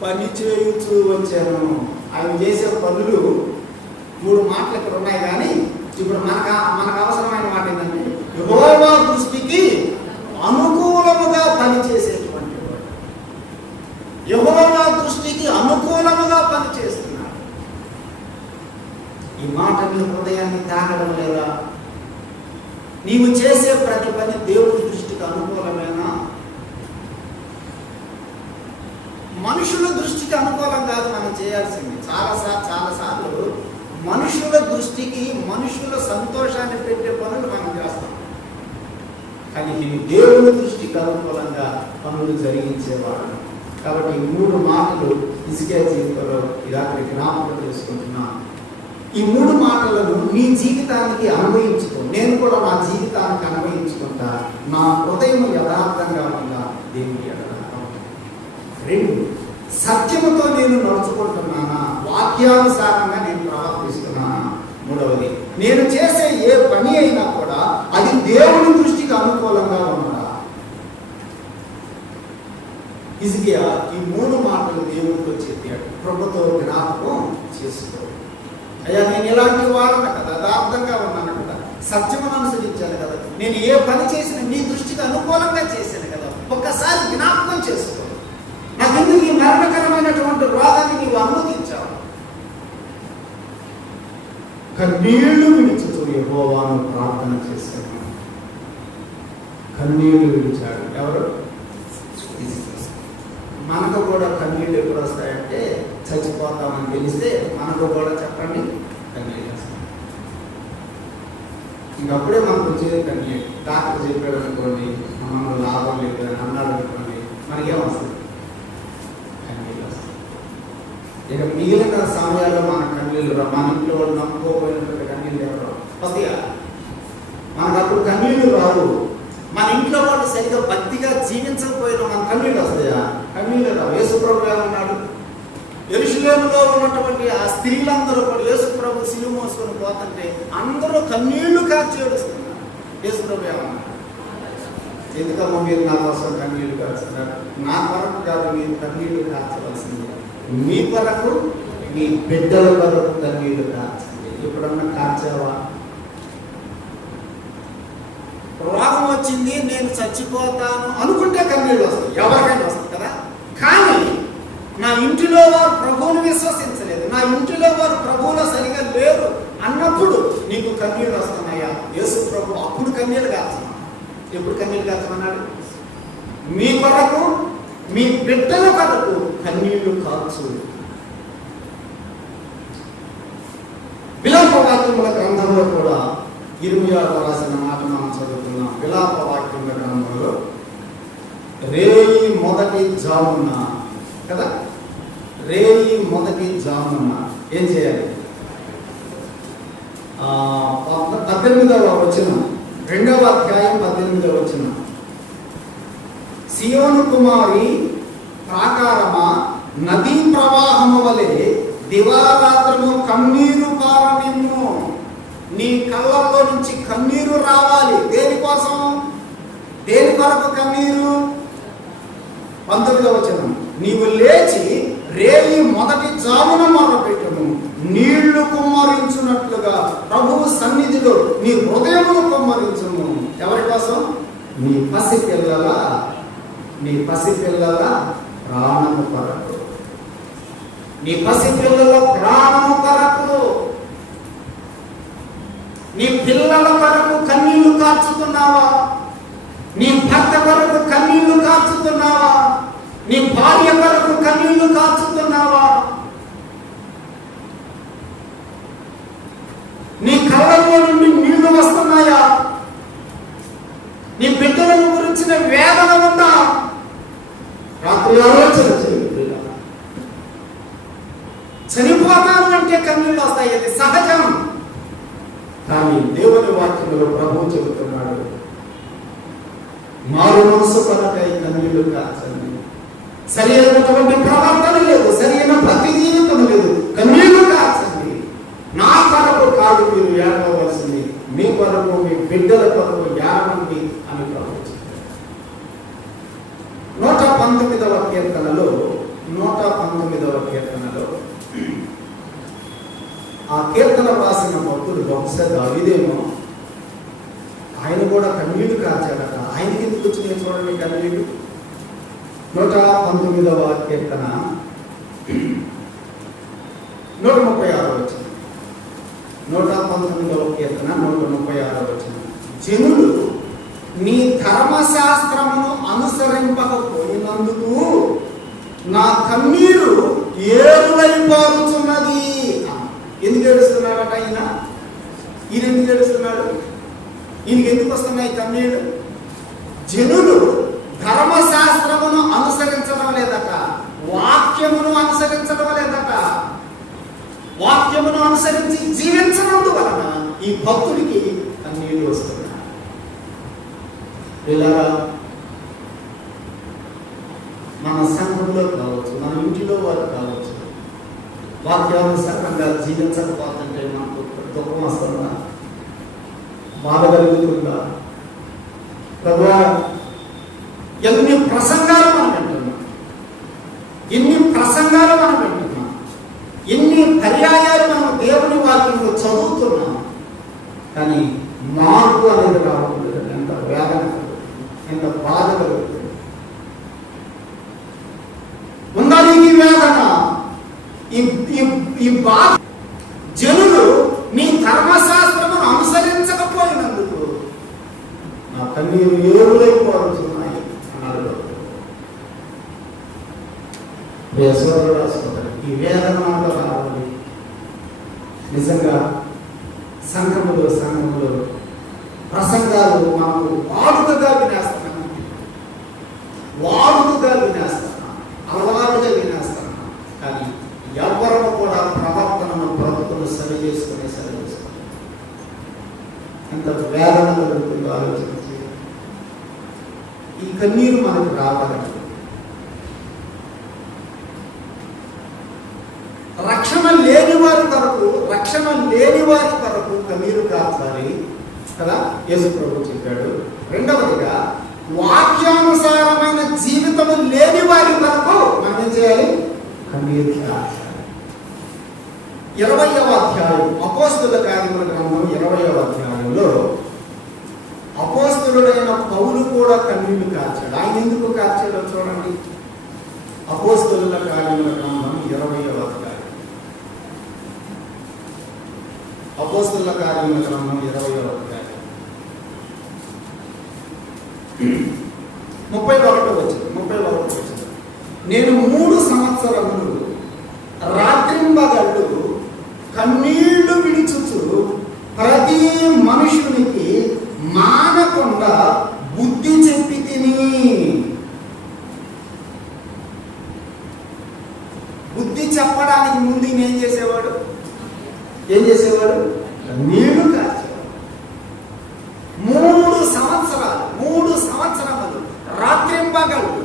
పని చేయుచూ వచ్చాను. ఆయన చేసే పనులు 3 మాటలు ఇక్కడ ఉన్నాయి. కానీ ఇప్పుడు మనకు అవసరమైన మాట ఏంటంటే, యెహోవా దృష్టికి అనుకూలముగా పనిచేసేటువంటి వాడు. యెహోవా దృష్టికి అనుకూలముగా పనిచేస్తున్నాడు. ఈ మాట నీ హృదయాన్ని తాకడం లేదా? నీవు చేసే ప్రతి పని దేవుడి దృష్టికి అనుకూలమేనా? మనుషుల దృష్టికి అనుకూలం కాదు మనం చేయాల్సింది. చాలాసార్లు మనుషుల దృష్టికి, మనుషుల సంతోషాన్ని పెట్టే పనులు మనం చేస్తాం. కానీ ఇది దేవుని దృష్టికి అనుకూలంగా పనులు జరిగించేవాడు. కాబట్టి 3 మాటలు హిజ్కియా జీవితంలో ఇలాంటి జ్ఞాపకం చేసుకుంటున్నాను. ఈ 3 మాటలను నీ జీవితానికి అనుభవించుకో. నేను కూడా నా జీవితానికి అనుభవించుకుంటా. నా హృదయం యథార్థంగా ఉందా దేవుని ఎడల. 2, సత్యముతో నేను నడుచుకుంటున్నానా, వాక్యానుసారంగా నేను ప్రవర్తిస్తున్నానా. 3వది, నేను చేసే ఏ పని అయినా కూడా అది దేవుని దృష్టికి అనుకూలంగా ఉన్నదా. హిజ్కియా ఈ 3 మాటలు దేవుడితో చెప్పాడు. ప్రభుతో జ్ఞాపకం చేసుకో. అయ్యా, నేను ఇలాంటి వాడను కదా, యథార్థంగా ఉన్నాను కదా, సత్యమును అనుసరించాను కదా, నేను ఏ పని చేసినా నీ దృష్టికి అనుకూలంగా చేశాను కదా. ఒక్కసారి జ్ఞాపకం చేసుకో. నాకెందుకు ఈ మరణకరమైనటువంటి రోగాన్ని నీవు అనుమతించావు? కన్నీళ్లు విడిచుతూ యెహోవాను ప్రార్థన చేశాను. కన్నీళ్లు విడిచాడు. ఎవరు? మనకు కూడా కన్నీళ్ళు ఎప్పుడు వస్తాయంటే చచ్చిపోతామని తెలిస్తే మనకు కూడా చెప్పండి కన్నీళ్ళు వస్తాయి. ఇంకప్పుడే మనకు వచ్చేది కన్నీళ్ళు. డాక్టర్ చెప్పాడు అనుకోండి, మనం లాభం లేదు అని అన్నాడు అనుకోండి, మనకేం వస్తుంది? కన్నీళ్ళు వస్తాయి. ఇక మిగిలిన సమయాల్లో మన కన్నీళ్ళు రా. మన ఇంట్లో వాళ్ళు నమ్ముకోపోయినటువంటి కన్నీళ్ళు ఎవరు వస్తాయా? మనకు అప్పుడు కన్నీళ్ళు రావు. మన ఇంట్లో వాళ్ళు సరిగ్గా భక్తిగా జీవించకపోయినా మన కన్నీళ్ళు వస్తాయా? కన్నీళ్ళు రావు. యేసుప్రభు ఏమన్నాడు? యెరూషలేములో ఉన్నటువంటి ఆ స్త్రీలందరూ కూడా యేసుప్రభు సిలువ మోసుకొని పోతుంటే అందరూ కన్నీళ్లు కార్చి ఏడుస్తున్నారు. యేసుప్రభు ఏమన్నాడు? ఎందుకమ్మా మీరు నా కోసం కన్నీళ్లు కార్చున్నారు? నా కొరకు కాదు మీరు కన్నీళ్లు కార్చవలసింది, మీ కొరకు మీ బిడ్డల కొరకు కన్నీళ్లు కార్చండి. ఎప్పుడన్నా కార్చావా? రోగం వచ్చింది, నేను చచ్చిపోతాను అనుకుంటే కన్నీళ్ళు వస్తాయి, ఎవరికైనా వస్తాయి కదా. కానీ నా ఇంటిలో వారు ప్రభువును విశ్వసించలేదు, నా ఇంటిలో వారు ప్రభువులో సరిగా లేరు అన్నప్పుడు నీకు కన్నీళ్ళు వస్తున్నాయా? యేసు ప్రభు అప్పుడు కన్నీళ్ళు కాచున్నాడు. ఎప్పుడు కన్నీళ్ళు కాచమన్నాడు? మీ కొరకు మీ బిడ్డల కొరకు కన్నీళ్లు కాచు. విలాప వాక్యముల గ్రంథంలో కూడా ఇర్మియాకు రాసిన మాట మనం చదువుతున్నాం. విలాప వాక్యముల గ్రంథంలో రేయి మొదటి జామున కదా, రేయి మొదటి జామున ఏం చేయాలి? 18వ వచనం, 2వ అధ్యాయం 18వ వచనం. సియోను కుమారి ప్రాకారమా, నదీ ప్రవాహము వలె దివారాత్రము కన్నీరు పారనిమ్ము. నీ కళ్ళల్లో నుంచి కన్నీరు రావాలి. దేనికోసం? దేని కొరకు కన్నీరు? 19వ వచనం. నీవు లేచి రేయి మొదటి జామున మొదలుపెట్టుము, నీళ్లు కుమ్మరించున్నట్లుగా ప్రభువు సన్నిధిలో నీ హృదయమును కుమ్మరించుము. ఎవరి కోసం? నీ పసిపిల్లల ప్రాణము కొరకు, నీ పసిపిల్లల ప్రాణము కొరకు, నీ పిల్లల కొరకు కన్నీళ్లు కార్చుతున్నావా? నీ భర్త కొరకు కన్నీళ్లు కార్చుతున్నావా? నీ భార్య కొరకు కన్నీళ్లు కార్చుతున్నావా? నీ కళ్ళలో నుండి నీళ్లు వస్తున్నాయా? నీ బిడ్డలను గురించిన వేదన ఉందా? రాత్రి ఆలోచన చేయండి. చనిపోతాను అంటే కన్నీళ్లు వస్తాయి, అది సహజం. కానీ దేవుని వాక్యంలో ప్రభువు చెబుతున్నాడు, మారు మనసు కొరకై కన్నీళ్లు కార్చండి. సరి అయినటువంటి ప్రవర్తన లేదు, సరి అయిన భక్తి జీవితం లేదు, కన్నీళ్లు కార్చండి. నా కొరకు కాదు మీరు ఏడవలసింది, మీ కొరకు మీ బిడ్డల కొరకు ఏడవండి అని ప్రభువు చెప్పారు. 119వ కీర్తనలో ఆ కీర్తన రాసిన భక్తుడు బహుశా దావీదేమో, ఆయన కూడా కన్నీళ్లు కార్చాడట. ఆయనకి ఎందుకు వచ్చినాయి చూడండి కన్నీళ్లు. 119వ కీర్తన 136వ వచనం. 119వ కీర్తన 136వ వచనం. జనులు నీ ధర్మశాస్త్రమును అనుసరింపకపోయినందుకు నా కన్నీరు ఏరులైపోతున్నది. ఎందుకు ఏడుస్తున్నాడట ఈయన? ఎందుకు ఏడుస్తున్నాడు? ఈయనకి ఎందుకు వస్తున్నాయి కన్నీళ్ళు? జనులు ధర్మశాస్త్రమును అనుసరించడం లేదట, వాక్యమును అనుసరించడం లేదట. వాక్యమును అనుసరించి జీవించడం వలన ఈ భక్తుడికి కన్నీళ్ళు వస్తున్నాయి. ఇలా మన సంఘంలో కావచ్చు, మన ఇంటిలో వారు కావచ్చు, వాక్యానుసారంగా జీవించకపోతుంటే మనకు దుఃఖం వస్తుందా? బాధ కలుగుతుందా? ప్రభువా, ఎన్ని ప్రసంగాలు మనం వింటున్నాం, ఎన్ని పర్యాయాలు మనం దేవుని వాక్యంలో చదువుతున్నాం, కానీ మార్పు అనేది రావట్లేదు. ఎంత వేదన కలుగుతుంది, ఎంత బాధ కలుగుతుంది. ఈ బాధ జనులు నీ ధర్మశాస్త్రమును అనుసరించకపోయినందుకు నా కన్నీరు ఏరులైపోతున్నాయి అన్నాడు. ఈ వేదన మాట రావాలి. నిజంగా సంఘములో ప్రసంగాలు మనకు వాడుకగా వినేస్తున్నాం, అలవాటుగా వినేస్తున్నాం. కానీ ఎవరు కూడా ప్రవర్తనను బ్రతుకును సరి చేసుకుని ఎంత వేదన కలుగుతుందో ఆలోచించి ఈ కన్నీరు మనకు రావాలంటే రక్షణ లేని వారి కొరకు కన్నీరు కాచాలి కదా యేసు ప్రభు చెప్పాడు. రెండవదిగా వాక్యానుసారమైన జీవితము లేని వారి కొరకు మనం ఏం చేయాలి? కన్నీరు కాచాలి. 20వ అధ్యాయం అపోస్తలుల కార్యముల గ్రంథం 20వ అధ్యాయంలో అపోస్తలుడైన పౌలు కూడా కన్నీళ్లు కార్చాడు. ఆయన ఎందుకు కార్చాడో చూడండి. అపోస్తలుల కార్యముల గ్రంథం 20వ అధ్యాయం. అపోస్తలుల కార్యముల గ్రంథం 20వ అధ్యాయం 31వ వచనం. నేను 3 సంవత్సరములు రాత్రింబగళ్ళు కన్నీళ్లు విడిచుచు ప్రతి మనుషునికి మానకుండా బుద్ధి చెప్పి తిని. బుద్ధి చెప్పడానికి ముందు ఏం చేసేవాడు? కన్నీళ్లు కార్చేవాడు. 3 సంవత్సరములు రాత్రింబగళ్ళు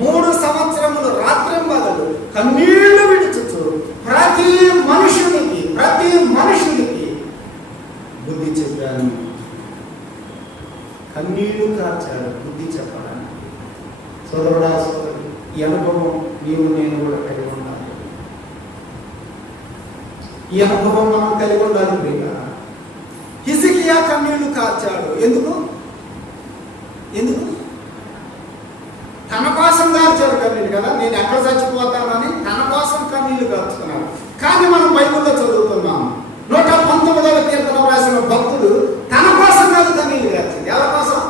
3 సంవత్సరములు రాత్రింబగళ్ళు కన్నీళ్లు విడుచుచు ప్రతి మనుషునికి బుద్ధి చెప్పాను. కన్నీళ్లు కార్చాడు బుద్ధి చెప్పడానికి. సోదరుడా సోదరుడు, ఈ అనుభవం నేను కూడా కలిగి ఉండాలి. ఈ అనుభవం మనం కలిగి ఉండాలి. ప్రియుడా, హిజ్కియా కన్నీళ్లు కార్చాడు. ఎందుకు? తన కోసం కార్చాడు కన్నీళ్ళు కదా. నేను ఎక్కడ చచ్చిపోతానని తన కోసం కన్నీళ్లు కార్చుకున్నాడు. కానీ మనం బైబిల్లో చదువుతున్నాం, 119వ కీర్తన రాసిన భక్తుడు తన కోసం కాదు కన్నీళ్లు కార్చింది. ఎవరి కోసం?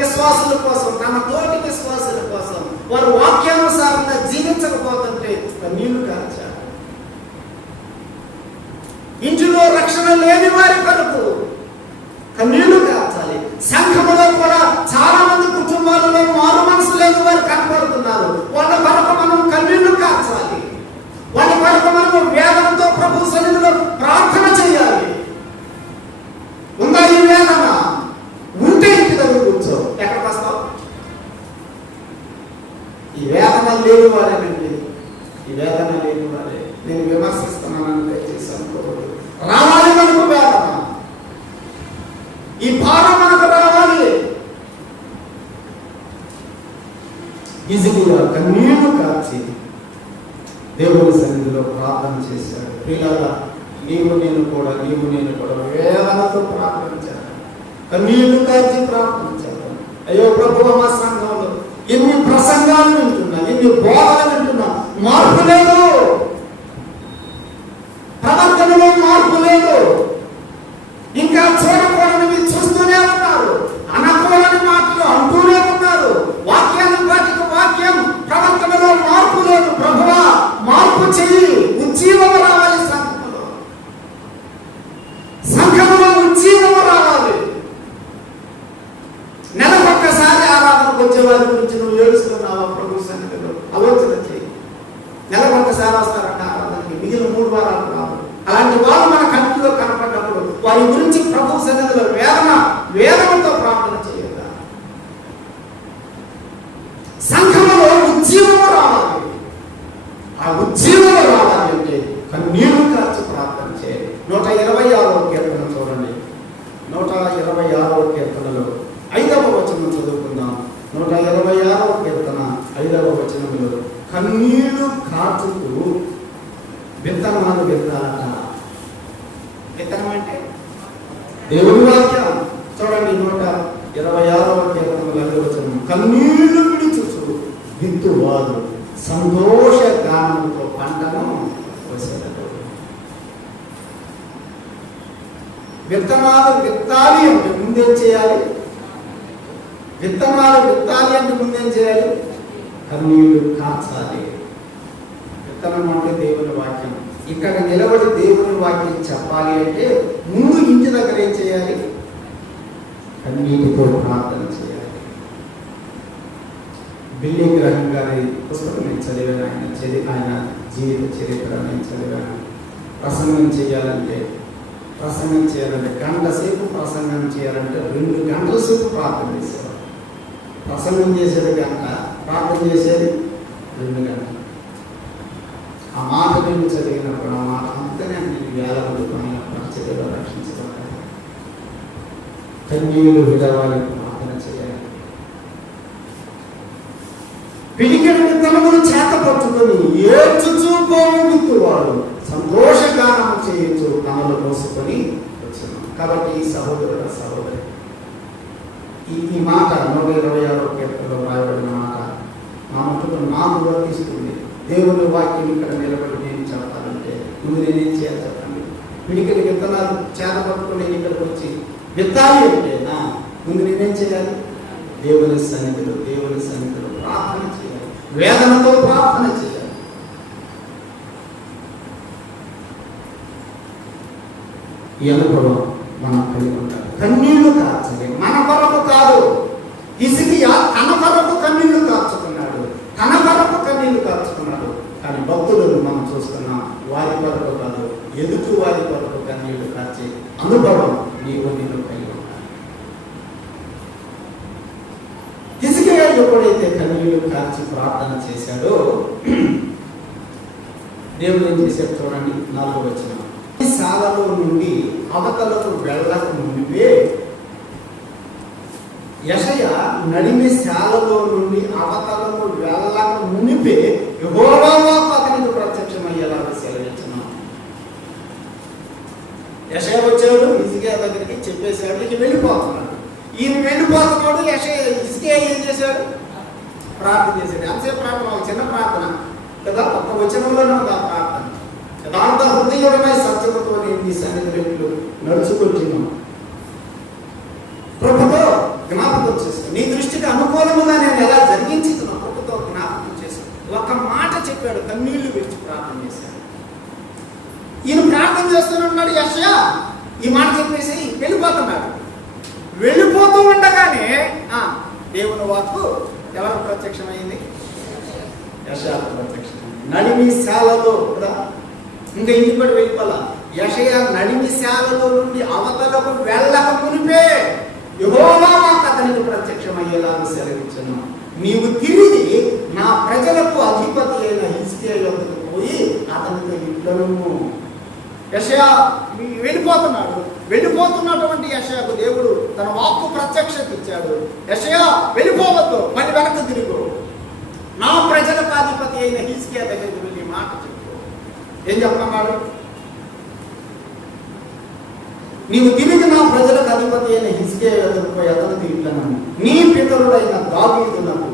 విశ్వాసుల కోసం, తన తోటి విశ్వాసుల కోసం. వారు వాక్యానుసారంగా జీవించకపోతుంటే కన్నీళ్లు కార్చాడు. ఇంటిలో రక్షణ లేని వారి కొరకు కన్నీళ్లు కార్చాలి. సంఘములో కూడా చాలా మంది కుటుంబాలలో మారు మనసు లేని వారు కనపడుతున్నారు. వాళ్ళ కొరకు మనం కన్నీళ్లు కార్చాలి. వాళ్ళ కొరకు మనం వేదనతో ప్రభు సన్నిధిలో ప్రార్థన చేయాలి. ఉందా ఈ వేదన? ఉంటే ఇంటి దగ్గర కూర్చో. ఎక్కడికి వస్తావు? ఈ వేదన లేని వారేనండి, నేను విమర్శిస్తున్నానని దయచేసి అనుకోవద్దు. రావాలి మనకు వేదన, ఈ భారం మనకు రావాలి. హిజ్కియా కన్నీళ్లు కార్చి దేవుని సన్నిధిలో ప్రార్థన చేశాడు. ప్రియులారా, నీవు నేను కూడా వేదనతో ప్రార్థన చేయాలి, కన్నీళ్లు కార్చి ప్రార్థన చేయాలి. అయ్యో ప్రభువా, మా సంఘంలో ఎన్ని ప్రసంగాలు వింటున్నా, ఎన్ని బోధలు వింటున్నా, మార్పు లేదు. ప్రవర్తనలో మార్పు లేదు. ఇంకా చూడకూడనివి చూస్తూనే ఉన్నారు, అనకూడని మాటలు అంటూనే ఉన్నారు. వాక్యాన్ని బట్టి వాక్యం, ప్రవర్తనలో మార్పు లేదు. ప్రభువా, మార్పు చెయ్యి. ఉజ్జీవము రావాలి సంఘములో ఉజ్జీవము రావాలి. నెలకొక్కసారి ఆరాధనకు వచ్చే వారి గురించి నువ్వు ఏడుస్తున్నావా? ప్రభు సన్నిధిలో ఆలోచన చేయి. నెలకొక్కసారి వస్తారంట ఆరాధనకి, మిగిలిన 3 వారాలు రావు. అలాంటి వాళ్ళు మన కంటిలో కనపడినప్పుడు వారి గురించి ప్రభు సన్నిధిలో వేదనతో ప్రార్థన చేయాలి. సంఘములో ఉజ్జీవము రావాలి. ఆ ఉజ్జీవము రావాలి అంటే కన్నీళ్లు కార్చి ప్రార్థన చేయాలి. 126వ కీర్తన చూడండి. 126వ కీర్తనలో 5వ వచనం చదువుకుందాం. 126వ కీర్తన 5వ వచనంలో కన్నీళ్లు కార్చుతూ విత్తనాలు విత్తాలట. విత్తనం అంటే దేవుని వాక్యం. చూడండి, 126వ కీర్తన 5వ వచనం. కన్నీళ్లు విడిచుచు విత్తువారు సంతోష గానముతో పంటను కోసేదడు. విత్తనాలు విత్తాలి అంటే ముందేం చేయాలి? విత్తనాలు విత్తాలి అంటే ముందేం చేయాలి? కన్నీళ్లు కాచాలి. విత్తనం అంటే దేవుని వాక్యం. ఇక్కడ నిలబడి దేవుని వాక్యం చెప్పాలి అంటే ముందు ఇంటి దగ్గర ఏం చేయాలి? కన్నీటితో ప్రార్థన చేయాలి. బిల్లీ గ్రహం గారి పుస్తకం నేను చదివాను. ఆయన జీవిత చరిత్ర నేను చదివాను. ప్రసంగం చేయాలంటే గంట సేపు ప్రసంగం చేయాలంటే 2 గంటల సేపు ప్రార్థన చేసేవారు. ప్రసంగం చేసేది గంట, ప్రార్థన చేసేది 2 గంటలు. ఆ మాట నేను చదివినప్పుడు ఆ మాట అంతనే నేను వేల మంది పైన పరిచర్యలో రక్షించబడ్డాను. కన్నీళ్లు విడవాలి, ప్రార్థన చేయాలి. పిడికెడు విత్తనములు చేత పట్టుకొని ఏడ్చుచూ పోవు విత్తువాడు సంతోషగానం చేయొచ్చు తమలు మోసుకొని వచ్చాను. కాబట్టి ఈ సహోదరుడు సహోదరి ఈ మాట 126వ కీర్తనలో రాయబడిన మాట నా మటుకు నాకు వర్తిస్తుంది. దేవుని వాక్యం ఇక్కడ నిలబడి నేను చెప్తానంటే ముందు నేనేం చేయాలి చెప్పండి? పిడికెడు విత్తనాలు చేత పట్టుకొని నేను ఇక్కడికి వచ్చి విత్తాలి అంటే ముందు నేనేం చేయాలి? దేవుని సన్నిధిలో ప్రార్థన చేయాలి. వేదనతో ప్రార్థన చేయాలి. ఈ అనుభవం మనం కలిగి ఉంటాం. కన్నీళ్లు కార్చాలి, మన కొరకు కాదు. హిజ్కియా తన కొరకు కన్నీళ్లు కార్చుకున్నాడు, కానీ భక్తులను మనం చూస్తున్నాం వారి కొరకు కాదు, ఎదుటి వారి కొరకు కన్నీళ్లు కార్చే అనుభవం నీవు నేను కలిగి ఉంటాను. హిజ్కియా ఎప్పుడైతే కన్నీళ్లు కార్చి ప్రార్థన చేశాడో దేవుడు ఏం చేశాడు చూడండి. 4వ వచనం, శాలలో నుండి అవతలకు వెళ్ళక మునిపే యెషయా నడిమి శాలలో నుండి అవతలకు వెళ్ళక మునిపే యెహోవా వాక్కు అతనికి ప్రత్యక్షమయ్యేలాగా సెలవిచ్చున్నాను. యెషయా వచ్చాడు, హిజ్కియా దగ్గరికి చెప్పేశాడు, ఇక వెళ్ళిపోతున్నాడు. ఈయన వెళ్ళిపోతున్నాడు. హిజ్కియా ఏం చేశాడు? ప్రార్థన చేశాడు. అంతసేపు ప్రార్థన, ఒక చిన్న ప్రార్థన కదా, ఒక్క వచనంలోనే ఉంది ఆ ప్రార్థన. యథార్థ హృదయుడమై సత్యముతో నేను నీ సన్నిధిలో నడుచుకుంటున్నాను. ప్రభుతో జ్ఞాపకం చేసుకో, నీ దృష్టికి అనుకూలముగా నేను ఎలా జరిగించుతున్నా ప్రభుతో జ్ఞాపకం చేసుకో. ఒక మాట చెప్పాడు, కన్నీళ్లు విడిచి ప్రార్థన చేశాడు. ఈయన ప్రార్థన చేస్తున్నాడు. యెషయా ఈ మాట చెప్పేసి వెళ్ళిపోతున్నాడు. వెళ్ళిపోతూ ఉండగానే దేవుని వాక్కు ఎవరు ప్రత్యక్షమైంది? యెషయాకు ప్రత్యక్షమైంది. నడిమి శాలలో ఇంకా ఇంటికి పడి వెళ్ళిపోలా. యెషయా నడిమి శాలలో నుండి అవతలకు వెళ్ళక మునిపే యెహోవా వాక్కు అతనికి ప్రత్యక్షమయ్యేలాగా సెలవిచ్చును. నీవు తిరిగి నా ప్రజలకు అధిపతి అయిన హిజ్కియా యొద్దకు పోయి అతనితో ఇట్లనము. యెషయా వెళ్ళిపోతున్నాడు. వెళ్ళిపోతున్నటువంటి యెషయాకు దేవుడు తన వాక్కు ప్రత్యక్షత ఇచ్చాడు. యెషయా వెళ్ళిపోవద్దు, మళ్ళీ వెనక్కి తిరుగు, నా ప్రజలకు అధిపతి అయిన హిజ్కియా దగ్గరికి వెళ్ళి మాట చెప్పు. ఏం చెప్తున్నాడు? నీవు తిరిగి నా ప్రజలకు అధిపతి అయిన హిజ్కియా యొద్దకు పోయి అతనితో ఇట్లనము, నీ పితరుడైన దావీదునకు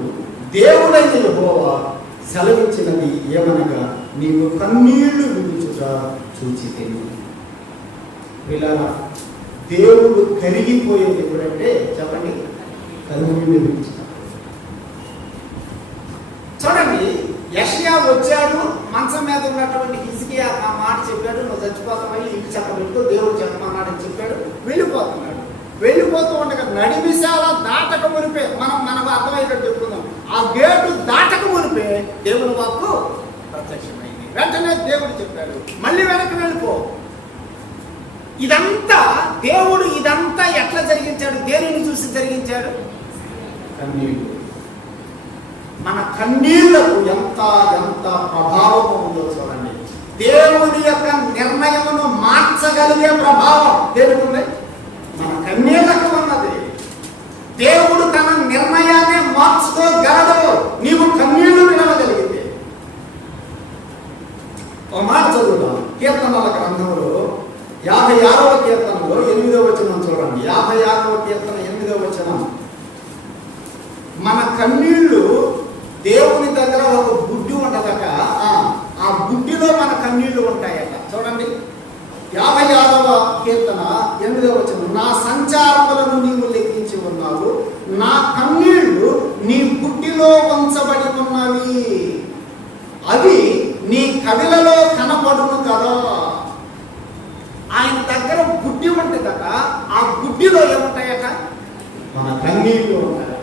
దేవుడైన యెహోవా సెలవిచ్చినది ఏమనగా నీవు కన్నీళ్లు విడుచుట చూచితిని. వీళ్ళారా, దేవుడు కరిగిపోయేది ఎప్పుడంటే చెప్పండి, కన్నీళ్లు విడుచుట. చూడండి, యెషయా వచ్చాడు, మంచం మీద ఉన్నటువంటి హిజ్కియా ఆ మాట చెప్పాడు, నువ్వు చచ్చిపోతామని ఇంటి చెప్పబెట్టు, దేవుడు చెప్పమన్నాడని చెప్పాడు. వెళ్ళిపోతున్నాడు. వెళ్ళిపోతూ ఉండగా నడిమిశాల దాటక మునిపే, మనకు అర్థమయ్యేటట్టు చెప్పుకుందాం, ఆ గేటు దాటక మునిపే దేవుని వాక్కు ప్రత్యక్షమైంది. వెంటనే దేవుడు చెప్పాడు, మళ్ళీ వెనక్కి వెళ్ళిపో. దేవుడు ఇదంతా ఎట్లా జరిగించాడు? దేనిని చూసి జరిగించాడు? కన్నీళ్ళు. మన కన్నీళ్లకు ఎంత ఎంత ప్రభావం ఉందో చూడండి. దేవుని యొక్క నిర్ణయమును మార్చగలిగే ప్రభావం దేవుడికి ఉంది, మన కన్నీళ్లకు ఉన్నది. దేవుడు తన నిర్ణయాన్ని మార్చుకోగలడు నీవు కన్నీళ్లు వినగలిగితే. ఒక మాట చదువుదాం. కీర్తనల గ్రంథంలో 56వ కీర్తనలో 8వ వచనం చూడండి. 56వ కీర్తన 8వ వచనం. మన కన్నీళ్లు దేవుని దగ్గర ఒక గుడ్డి కన్నీళ్లు ఉంటాయట. చూడండి 56వ కీర్తన 8వ వచనం, నా సంచారములను నీవు లెక్కించి ఉన్నావు, నా కన్నీళ్లు నీ బుడ్డిలో ఉంచబడి ఉన్నవి, అవి నీ కవిలలో కనపడును కదా. ఆయన దగ్గర బుడ్డి ఉంటుందట, ఆ బుడ్డిలో ఏముంటాయట? మన కన్నీళ్లు ఉంటాయట.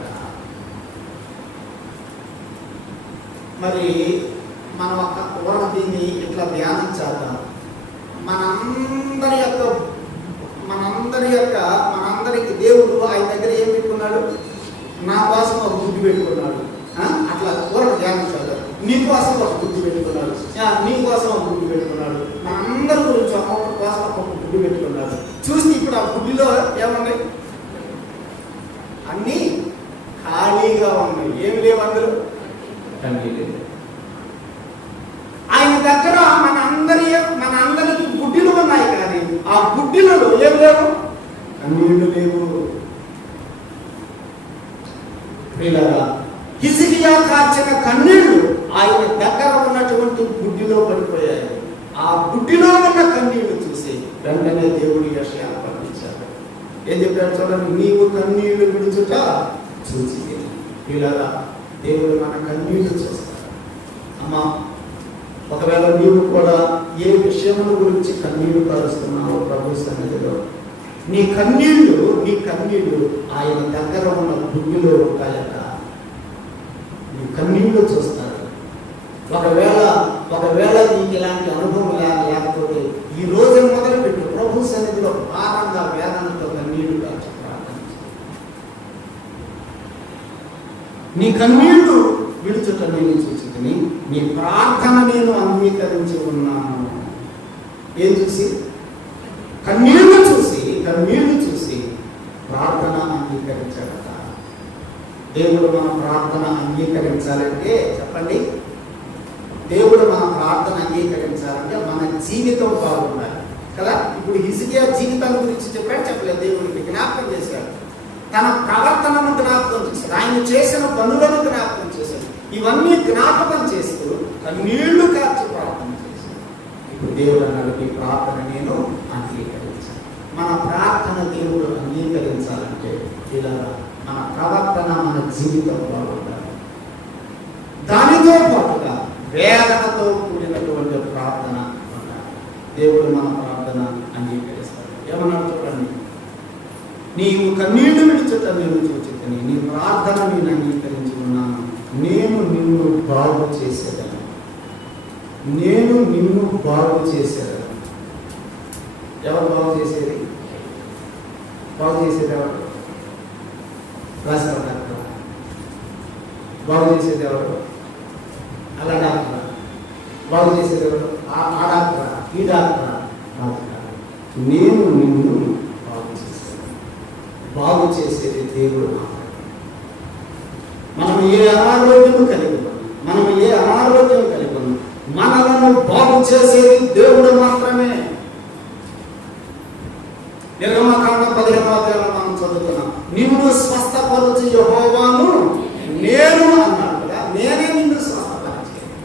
మరి మనం దీన్ని ఇట్లా ధ్యానించాక మనందరికి దేవుడు ఆయన దగ్గర ఏం పెట్టుకున్నాడు? నా కోసం ఒక బుద్ధి పెట్టుకున్నాడు. అట్లా ఊరక ధ్యానించాడు. నీ కోసం ఒక బుద్ధి పెట్టుకున్నాడు, నీ కోసం ఒక బుద్ధి పెట్టుకున్నాడు, మనందరి గురించి ఒక్కొక్క కోసం ఒక్కొక్క బుద్ధి పెట్టుకున్నాడు. చూసి ఇప్పుడు ఆ బుద్ధిలో ఏమున్నాయి? అన్నీ ఖాళీగా ఉన్నాయి. ఏమి లేవు అందులో? అన్నీ లేవు. ఆయన దగ్గర మనందరికి గుడ్డిలు ఉన్నాయి, కానీ ఆ గుడ్డిలలో ఏం లేవు? కన్నీళ్లు లేవు. హిజ్కియా కార్చిన కన్నీళ్లు ఆయన దగ్గర ఉన్నటువంటి గుడ్డిలో పడిపోయాయి. ఆ గుడ్డిలో ఉన్న కన్నీళ్లు చూసి వెంటనే దేవుడు యెషయాను పంపించాడు. ఏం చెప్పాడు చూడండి, నీవు కన్నీళ్లు విడుచుట చూసి. పిల్లగా దేవుడు మన కన్నీళ్లు చూస్తాడు. అమ్మా, ఒకవేళ నీవు కూడా ఏ విషయముల గురించి కన్నీళ్లు కారుస్తున్నావో ప్రభు సన్నిధిలో, నీ కన్నీళ్లు ఆయన దగ్గర ఉన్న గుడ్డిలో ఉంటాయట. నీ కన్నీళ్లు చూస్తాడు. ఒకవేళ నీకు ఇలాంటి అనుభవం లేకపోతే ఈ రోజు మొదలుపెట్టు ప్రభు సన్నిధిలో భారంగా వేదనతో కన్నీళ్లు కాల్చి ప్రార్థన. నీ కన్నీళ్లు విడుచుట నేను చూచుకుని నీ ప్రార్థన నేను అంగీకరించి ఉన్నాను. ఏం చూసి? కన్నీళ్లు చూసి ప్రార్థన అంగీకరించాడట. దేవుడు మన ప్రార్థన అంగీకరించాలంటే చెప్పండి, దేవుడు మన ప్రార్థన అంగీకరించాలంటే మన జీవితం బాగుండాలి కదా. ఇప్పుడు హిజ్కియా జీవితం గురించి చెప్పలేదు, దేవుడికి జ్ఞాపకం చేశాడు. తన ప్రవర్తనను జ్ఞాపకం చేశాడు, ఆయన చేసిన పనులను జ్ఞాపకం చేశాడు. ఇవన్నీ జ్ఞాపకం చేస్తూ కన్నీళ్లు కార్చి ప్రార్థన చేశాడు. ఇప్పుడు దేవుడు అన్నాడు, ఈ ప్రార్థన నేను అంగీకరించాను. మన ప్రార్థన దేవుడు అంగీకరించాలంటే ఇలా మన ప్రవర్తన, మన జీవితం బాగుండాలి. దానితో పాటుగా వేదనతో కూడినటువంటి ప్రార్థన ఉండాలి. దేవుడు మన ప్రార్థన అంగీకరిస్తాడు. ఏమన్నాడు చూడండి, నీవు కన్నీళ్లు విడుచుట నేను చూచుకుని నీ ప్రార్థన నేను అంగీకరించి ఉన్నాను. నేను నిన్ను బాగు చేసేదాను. ఎవరు బాగు చేసేది? ఎవరు? రాసిన డాక్టర్. బాగు చేసేది ఎవరు? అలా డాక్టర్. బాగు చేసేది ఎవరు? ఆ డాక్టర్, ఈ డాక్టర్. నేను నిన్ను బాగు చేసేది దేవుడు. మనం ఏ అనారోగ్యం కలిగి ఉన్నాం, మనలను బాగు చేసేది దేవుడు మాత్రమే. నిర్గమకాండ 15వ అధ్యాయంలో మనం చదువుతున్నాం, నిన్ను స్వస్థపరచు యెహోవాను నేను అన్నాడు కదా. నేనే నిన్ను స్వస్థపరిచాను.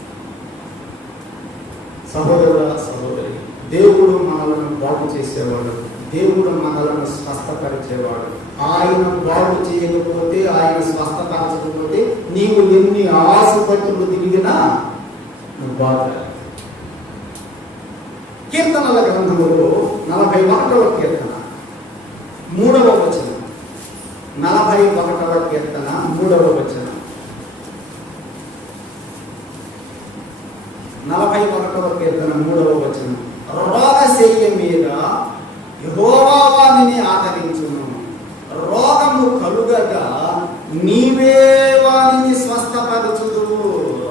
సహోదరి, దేవుడు మనలను బాగు చేసేవాడు, దేవుడు మనలను స్వస్థపరిచేవాడు. ఆయన బాగు చేయకపోతే, ఆయన స్వస్థపరచకపోతే నీవు ఎన్ని ఆసుపత్రులు తిరిగినా నువ్వు బాగుపడాలి. కీర్తనల గ్రంథములో 41వ కీర్తన 3వ వచనం. 41వ కీర్తన 3వ వచనం. 41వ కీర్తన 3వ వచనం. రోగశయ్య మీద యెహోవా వానిని ఆదరించును, రోగము కలుగగా నీవే వానిని స్వస్థపరచుదువు.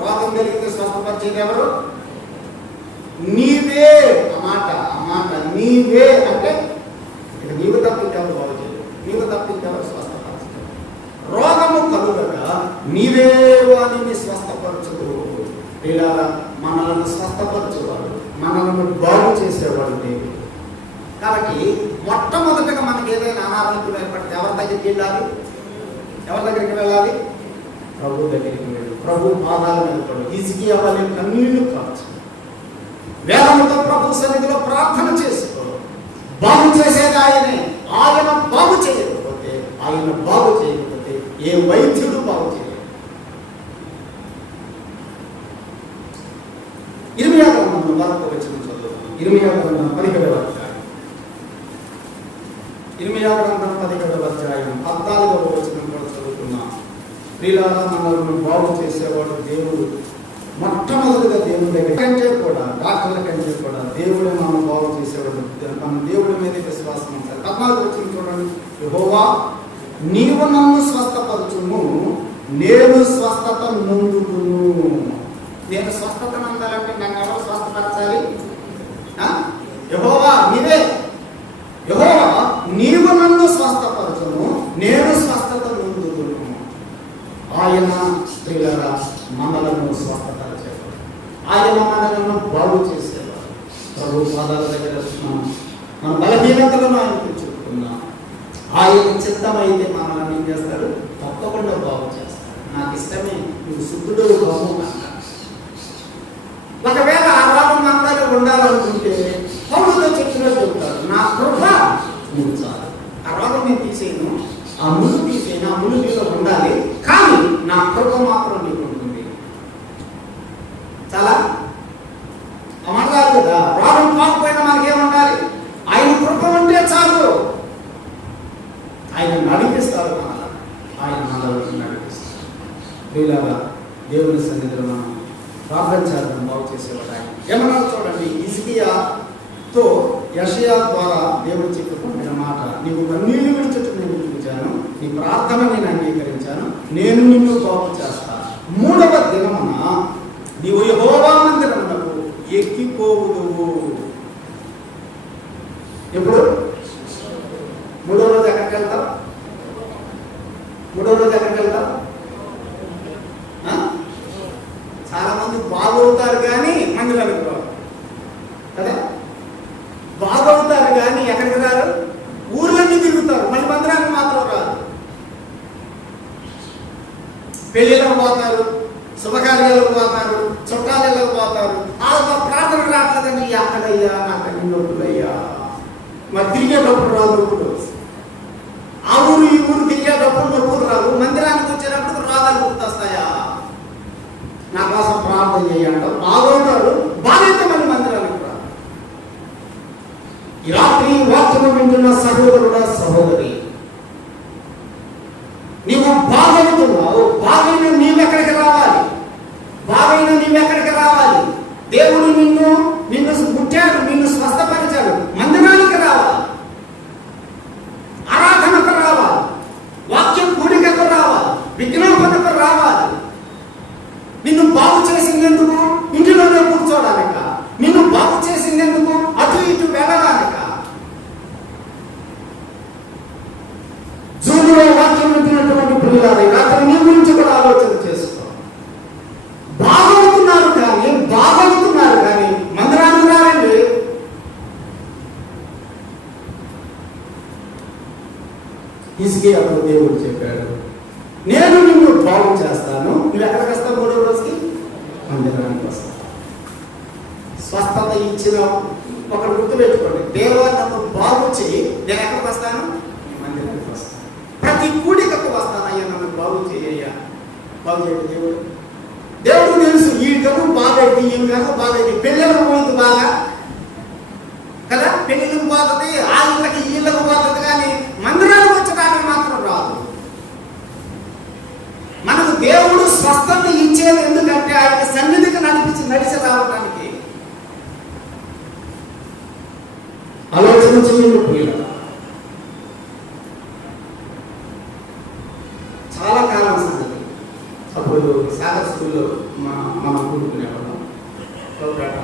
రోగం కలిగితే స్వస్థపరిచేది ఎవరు? నీవే. అమాట నీవే అంటే నీవు తప్పించావు బాగు చేయదు, నీవు తప్పించావు స్వస్థపరచుతావు. రోగము కలుగగా నీవే వానిని స్వస్థపరచుదువు. ఇలా మనల్ని స్వస్థపరచువాడు, మనల్ని బాగు చేసేవాడు దేవుడు. కాబట్టి మొట్టమొదటిగా మనకి ఏదైనా అనారోగ్యం ఏర్పడితే ఎవరి దగ్గరికి వెళ్ళాలి? ప్రభు దగ్గరికి వెళ్ళి ప్రభు పాదాల మీద పడు. హిజ్కియా వలె కన్నీళ్లు కార్చు. వేదముతో ప్రభు సన్నిధిలో ప్రార్థన చేసుకో. బాగు చేసేది ఆయనే. ఆయన బాగు చేయకపోతే ఏ వైద్యుడు బాగు చేయలేదు. ఇర్మియా గ్రంథం మరొక వచనం చదువుతాం. ఇర్మియా గ్రంథం 17వ అధ్యాయం. ఇర్మియా గ్రంథం 17వ అధ్యాయం 14వ వచనం కూడా చదువుతున్నాం. ప్రియులారా, మనల్ని బాగు చేసేవాడు దేవుడు. మొట్టమొదటిగా దేవుడి దగ్గర కంటే కూడా, డాక్టర్ల కంటే కూడా దేవుడే మనం బాగు చేసేవాడు. మనం దేవుడి మీద విశ్వాసం ఉంచాలి. 14వ వచనం చూడండి. యెహోవా, నీవు నన్ను స్వస్థపరచుము, నేను స్వస్థత నొందుదును. నేను స్వస్థత నొందాలంటే నన్ను ఎవరు స్వస్థపరచాలి? యెహోవా నీవే. యెహోవా, నీవు నన్ను స్వస్థపరచుము, నేను స్వస్థత నొందుదును. ఆయన స్త్రీలరా మనలను స్వస్థపరిచేవాడు. ఆయన మనలను బాగు చేసేవాడు. ప్రభు పాదాల దగ్గర మన బలహీనతలను ఆయనకు చెప్పుకున్నాం. ఆయన చిత్తమైతే మనల్ని ఏం చేస్తాడు? తప్పకుండా బాగు చేస్తాడు. నాకు ఇష్టమే, నువ్వు శుద్ధుడు బాగు అంటాడు. ఒకవేళ ఆ రోగం అందరూ ఉండాలనుకుంటే పౌరులతో చెప్పినట్టు చెప్తాడు, నా కృప నువ్వు చాలు. ఆ రోగం నేను తీసేయను, ఆ ముళ్ళు తీసేయను, ఆ ముళ్ళు నీలో ఉండాలి, కానీ నా కృప మాత్రం నీకు ఉంటుంది. చాలా అమర్రాలు కదా. రోగం కాకపోయినా మనకేముండాలి? ఆయన కృప ఉంటే చాలు. ఆయన నడిపిస్తాడు, ఆయన మనల్ని నడిపిస్తాడు. వీళ్ళగా దేవుని సన్నిధిలో మనం ప్రార్థన చేద్దాం. బాగు చేసేవాడు ఆయన. ఏమన్నా చూడండి, హిజ్కియాతో యెషయా ద్వారా దేవుడు చెప్పుకున్న మాట, నీవు కన్నీళ్లు విడిచుటకు నేను చూచాను, నీ ప్రార్థన నేను అంగీకరించాను, నేను నిన్ను బాగు చేస్తా. 3వ దినమున నీవు యెహోవా మందిరమునకు ఎక్కిపోవుదువు. ఎప్పుడు? 3వ రోజు ఎక్కడికి వెళ్తావు? 3వ రోజు ఎక్కడికి వెళ్తావు? చాలా మంది బాగవుతారు కానీ మందిరానికి రారు కదా. బాగవుతారు కానీ ఎక్కడికి రారు? ఊర్లన్నీ తిరుగుతారు, మళ్ళీ మందిరానికి మాత్రం రారు. పెళ్ళిళ్ళకు పోతారు, శుభకార్యాలకు పోతారు, చుట్టాలకు పోతారు. వాళ్ళ ప్రార్థన రావట్లేదండి. ఎక్కడయ్యా నాకు అన్ని నొప్పులయ్యా. మరి తిరిగేటప్పుడు రాదు నొప్పులు. ఆ ఊరు ఈ ఊరు తిరిగేటప్పుడు నొప్పులు రాదు. మందిరానికి వచ్చేటప్పుడు రోగాలు గుర్తొస్తాయా? నా కోసం ప్రార్థన చేయండి. బాగుంటారు, బాధ్యత మళ్ళీ మందిరానికి రాదు. ఈ రాత్రి వాక్యం వింటున్న సహోదరుడా, సహోదరి, నీవు బాగవుతున్నావు. బాగైన నీవెక్కడికి రావాలి? నీవెక్కడికి రావాలి? దేవుడు నిన్ను పుట్టాడు, నిన్ను స్వస్థపరిచాడు. మందిరానికి రావాలి, ఆరాధనకు రావాలి, వాక్యం కూడికకు రావాలి, విజ్ఞాపనకు రావాలి. నిన్ను బాగు చేసిందెందుకు? ఇంటిలోనే కూర్చోడానిక? నిన్ను బాగు చేసిందెందుకు? అటు ఇటు వెళ్ళడానిక? జూన్లో వాక్యం వింటున్నటువంటి ప్రియులారా, రాత్రి నీ గురించి కూడా ఆలోచన చేసుకో. బాగవుతున్నారు కానీ మందిరానికి రారండి. హిజ్కియాకు దేవుడు చెప్పాడు, నేను నిన్ను బాగు చేస్తాను. నువ్వు ఎక్కడికి వస్తావు? 3వ రోజుకి మందిరానికి వస్తావు. స్వస్థత ఇచ్చిన ఒకటి గుర్తుపెట్టుకోండి, దేవా నన్ను బాగు చేయి, నేను ఎక్కడికి వస్తాను? మందిరానికి వస్తాను. ప్రతి కూడికకు వస్తాను. అయ్యా నన్ను బాగు చేయ్యా. బాగు చేయండి దేవుడు తెలుసు. ఈ గను బాగైంది, ఈ గను బాగైంది. పెళ్ళిళ్ళకు పోయింది బాగా కదా, పెళ్ళిళ్ళకు పోతుంది, ఆ ఇళ్ళకి ఈ ఇళ్ళకు పోతుంది, కానీ మందిరానికి వచ్చడానికి మాత్రం రాదు. మనకు దేవుడు స్వస్థత ఇచ్చేది ఎందుకంటే ఆయన సన్నిధికి నడిచి రావడానికి. ఆలోచన చేయండి. చాలా కాలం సంగతి. అప్పుడు సాగర్ స్కూల్లో మనం కూడుకునేవాళ్ళం.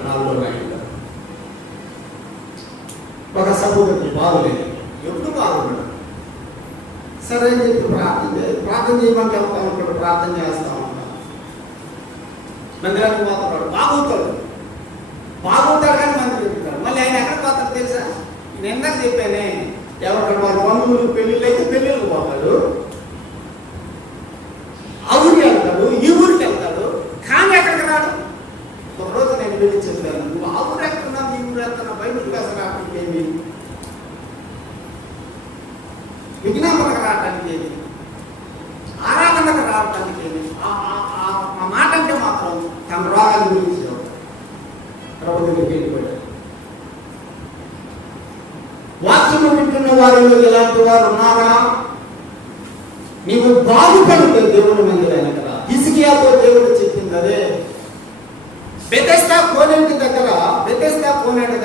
4వ లైన్లో ఒక సహోదరుడు బాగులేదు, ఎప్పుడు బాగున్నాడు. సరే అని చెప్పి ప్రార్థన చేయమని చెప్తా ఉంటాడు, ప్రార్థన చేస్తా ఉంటాడు. మందిరానికి పోతాడు, బాగుతాడు కానీ మందిరం చెప్తాడు. మళ్ళీ ఆయన ఎక్కడ పోతాడు తెలుసా? నేను ఎందాక చెప్పానే, ఎవరికైనా వాళ్ళ బంధువులు పెళ్ళిళ్ళు అయితే పెళ్ళిళ్ళకి పోతాడు, ఆ ఊరికి వెళ్తాడు, ఈ ఊరికి వెళ్తాడు, కానీ ఎక్కడికి రాడు. ఒకరోజు నేను వెళ్ళి చెప్పాను, నువ్వు ఆ ఊరు విజ్ఞాపనకు రావటానికి ఏమి, ఆరాధనకు రావటానికి ఏమి, ఆ మాట అంటే మాత్రం తన రోగాల గురించి ప్రభు దగ్గరికి వెళ్ళిపోయాడు. వాక్యము వింటున్న వారిలో ఇలాంటి వారు ఉన్నారా? నీవు బాగుపడితే దేవుని మందిరానికి రా. హిజ్కియాతో దేవుడు చెప్పింది అదే. బెతెస్దా కోనేటి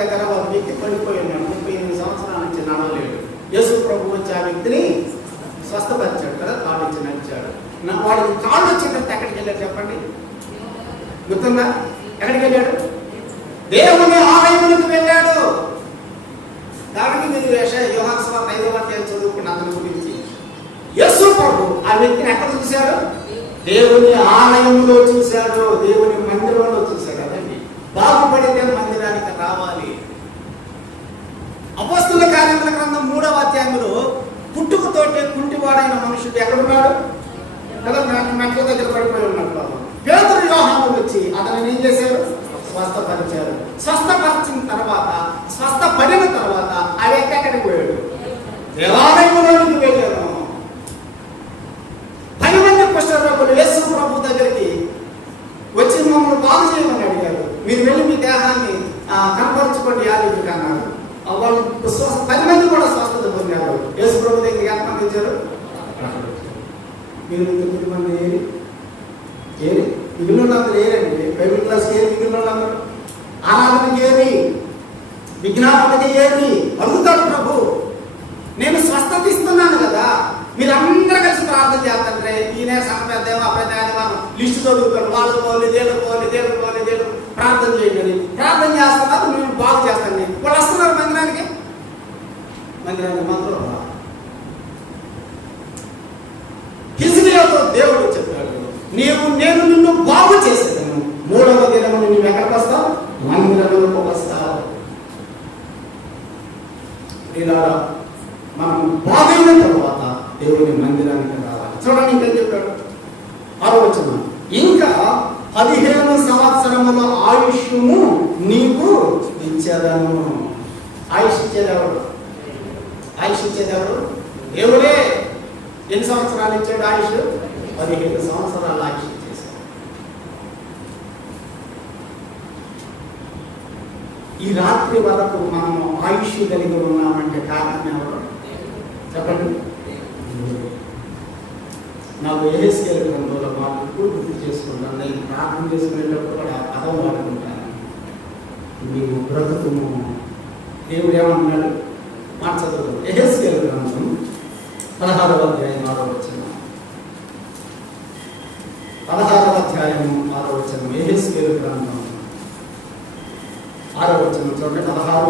దగ్గర ఒక వ్యక్తి పడిపోయి ఉన్నాడు. 38 సంవత్సరాల నుంచి నడవలేడు. యేసు ప్రభు వచ్చి ఆ వ్యక్తిని స్వస్థపరిచాడు కదా, కాళ్ళు ఇచ్చి నడిచాడు. వాడికి కాళ్ళు వచ్చినట్టు ఎక్కడికి వెళ్ళాడు చెప్పండి? గుర్తుందా? ఎక్కడికి వెళ్ళాడు? దేవుని ఆలయములకు వెళ్ళాడు. దానికి మీరు యోహాను సువార్త 5వ అధ్యాయం చదువుకున్న అతని గురించి యేసు ప్రభు ఆ వ్యక్తిని ఎక్కడ చూశాడు? దేవుని ఆలయంలో చూశాడు, దేవుని మందిరంలో చూశాడు. అదండి బాగుపడితే మందిరానికి రావాలి. అపొస్తలుల కార్యముల గ్రంథం 3వ అధ్యాయంలో పుట్టుకతోటే కుంటివాడైన మనుషుడు ఎక్కడున్నాడు కదా, మెట్ల దగ్గర పడిపోయి ఉన్నాడు. పేతురు యోహాను వచ్చి అతన్ని ఏం చేశారు? స్వస్థపరిచారు. స్వస్థపరిచిన తర్వాత, స్వస్థపడిన తర్వాత ఆ వ్యక్తి ఎక్కడికి పోయాడు? దేవాలయంలోనికి వెళ్ళారు. 10 మంది కుష్ఠరోగులు యేసు ప్రభు దగ్గరికి వచ్చి మమ్మల్ని బాగు చేయమని అడిగారు. మీరు వెళ్ళి మీ దేహాన్ని కనపరుచుకోండి యాజకుడికి అన్నారు. వాళ్ళు 10 మంది కూడా స్వస్థత పొందారు. యేసు ప్రభు దగ్గరికి ఎంతమంది వచ్చారు? మీరు 9 మంది ఏరి మిగిలిన అందరూ ఏరండి. బైబిల్ క్లాస్ ఏరి మిగిలిన అందరూ ఆరాధనకి ఏరి, విజ్ఞాపనకి ఏరి అడుగుతాడు ప్రభు. నేను స్వస్థత ఇస్తున్నాను కదా, మీరందరూ కలిసి ప్రార్థన చేస్తాంటే ఈయన సంపేదేమో అపేదేమో లిస్టు చదువుతాడు. వాళ్ళు పోలి దేవుడు ప్రార్థన చేయండి. ప్రార్థన చేస్తున్నారు, మేము బాగు చేస్తాండి. వాళ్ళు వస్తున్నారు మందిరానికి మాత్రం హిజ్కియాతో దేవుడు చెప్పాడు, నేను నిన్ను బాగు చేసేదాను. 3వ దినమున నువ్వు ఎక్కడికి వస్తావు? మందిరంలోకి వస్తావు. ఇలా మనం బాగైన తర్వాత దేవుని మందిరానికి రావాలి. చూడండి ఇంకా చెప్పాడు 6వ వచనం, ఇంకా 15 సంవత్సరముల ఆయుష్ను నీకు ఇచ్చేదను. ఆయుష్ ఇచ్చేదెవరు? దేవుడే. ఎన్ని సంవత్సరాలు ఇచ్చాడు ఆయుష్? 15 సంవత్సరాల ఆయుష్ ఇచ్చేసాడు. ఈ రాత్రి వరకు మనం ఆయుష్ కలిగి ఉన్నామంటే కారణం ఎవరు చెప్పండి? నాకు యెహెజ్కేలు గ్రంథంలో వాళ్ళు ఎప్పుడు గుర్తు చేసుకుంటాను. నేను ప్రార్థన చేసుకునేటప్పుడు కూడా పదం వాడుకుంటాను. నీవు బ్రతుకును. దేవుడు ఏమంటున్నాడు? మాట చదువు. యెహెజ్కేలు గ్రంథం 16వ అధ్యాయం 6వ వచనం. 16వ అధ్యాయం 6వ వచనం. యెహెజ్కేలు గ్రంథం 6వ వచనం చూడండి. 16వ,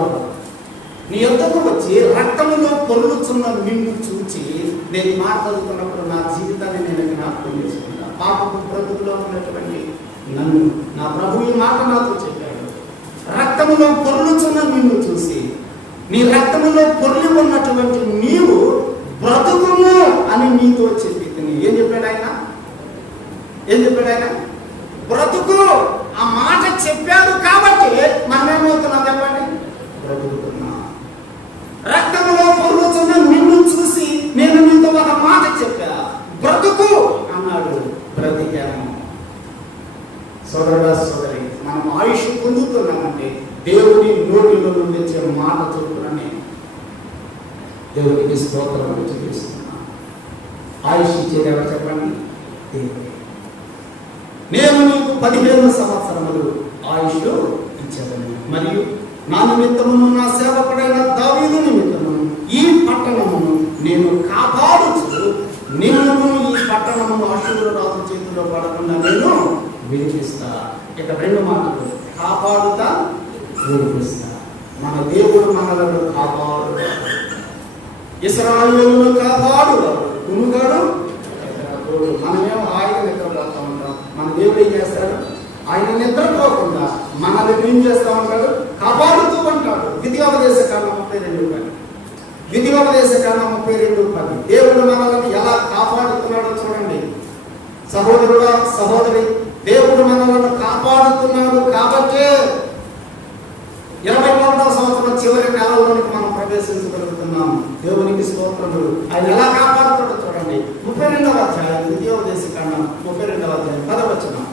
నీ యొద్దకు వచ్చి రక్తములో పొర్లుచున్న నిన్ను చూచి నేను మాట్లాడుతున్నప్పుడు నా జీవితాన్ని నేను జ్ఞాపకం చేసుకుంటా. పాపపు బ్రతుకులో ఉన్నటువంటి నన్ను నా ప్రభు ఈ మాట నాతో చెప్పాడు. రక్తములో పొర్లుచున్న నిన్ను చూసి, నీ రక్తములో పొర్లి ఉన్నటువంటి నీవు బ్రతుకును అని నీతో చెప్పి ఏం చెప్పాడు ఆయన? బ్రతుకు. ఆ మాట చెప్పాడు కాబట్టి మనం ఏమవుతున్నాం చెప్పండి? బ్రతుకుతున్నా. రక్తములో పొర్లుచున్న నిన్ను చూసి నేను నీతో ఒక మాట చెప్పా, బ్రతుకు అన్నాడు. బ్రతికాను. సోదరుడా సోదరి, మనం ఆయుష్ పొందుతున్నామంటే దేవుని నోటిలో నుండి వచ్చే మాట చొప్పునని దేవునికి స్తోత్రం చెల్లిస్తున్నాను. ఆయుష్ ఇచ్చేది ఎవరు చెప్పండి? దేవుడు. నేను నీకు 15 సంవత్సరములు ఆయుష్ ఇచ్చేదను, మరియు నా నిమిత్తమును నా సేవకుడైన దావీదు నిమిత్తమును ఈ పట్టణమును నేను కాపాడుచు నిన్ను ఈ పట్టణమును అశూరు రాజు చేతిలో పడకుండా నేను విడిపిస్తా. ఇక 2 మాటలు, కాపాడుతా, విడిపిస్తా. మన దేవుడు మనలను కాపాడు. ఇశ్రాయేలును కాపాడు. కునుగాడు. మనమేమో హాయిగా నిద్రపోతా ఉంటాం. మన దేవుడు ఏం చేస్తాడు? ఆయన నిద్రపోకుండా మనల్ని ఏం చేస్తూ ఉంటాడు? కాపాడుతూ ఉంటాడు. ద్వితీయోపదేశ కాండం 32:10. ద్వితీయోపదేశ కాండం 32:10. దేవుడు మనల్ని ఎలా కాపాడుతున్నాడో చూడండి. సహోదరుడా సహోదరి, దేవుడు మనల్ని కాపాడుతున్నాడు కాబట్టే 21వ సంవత్సరం చివరి నెలలోనికి మనం ప్రవేశించగలుగుతున్నాము. దేవునికి స్తోత్రములు. ఆయన ఎలా కాపాడుతాడో చూడండి. 32వ అధ్యాయం ద్వితీయోపదేశకాండం 32వ అధ్యాయం 10వ వచనం.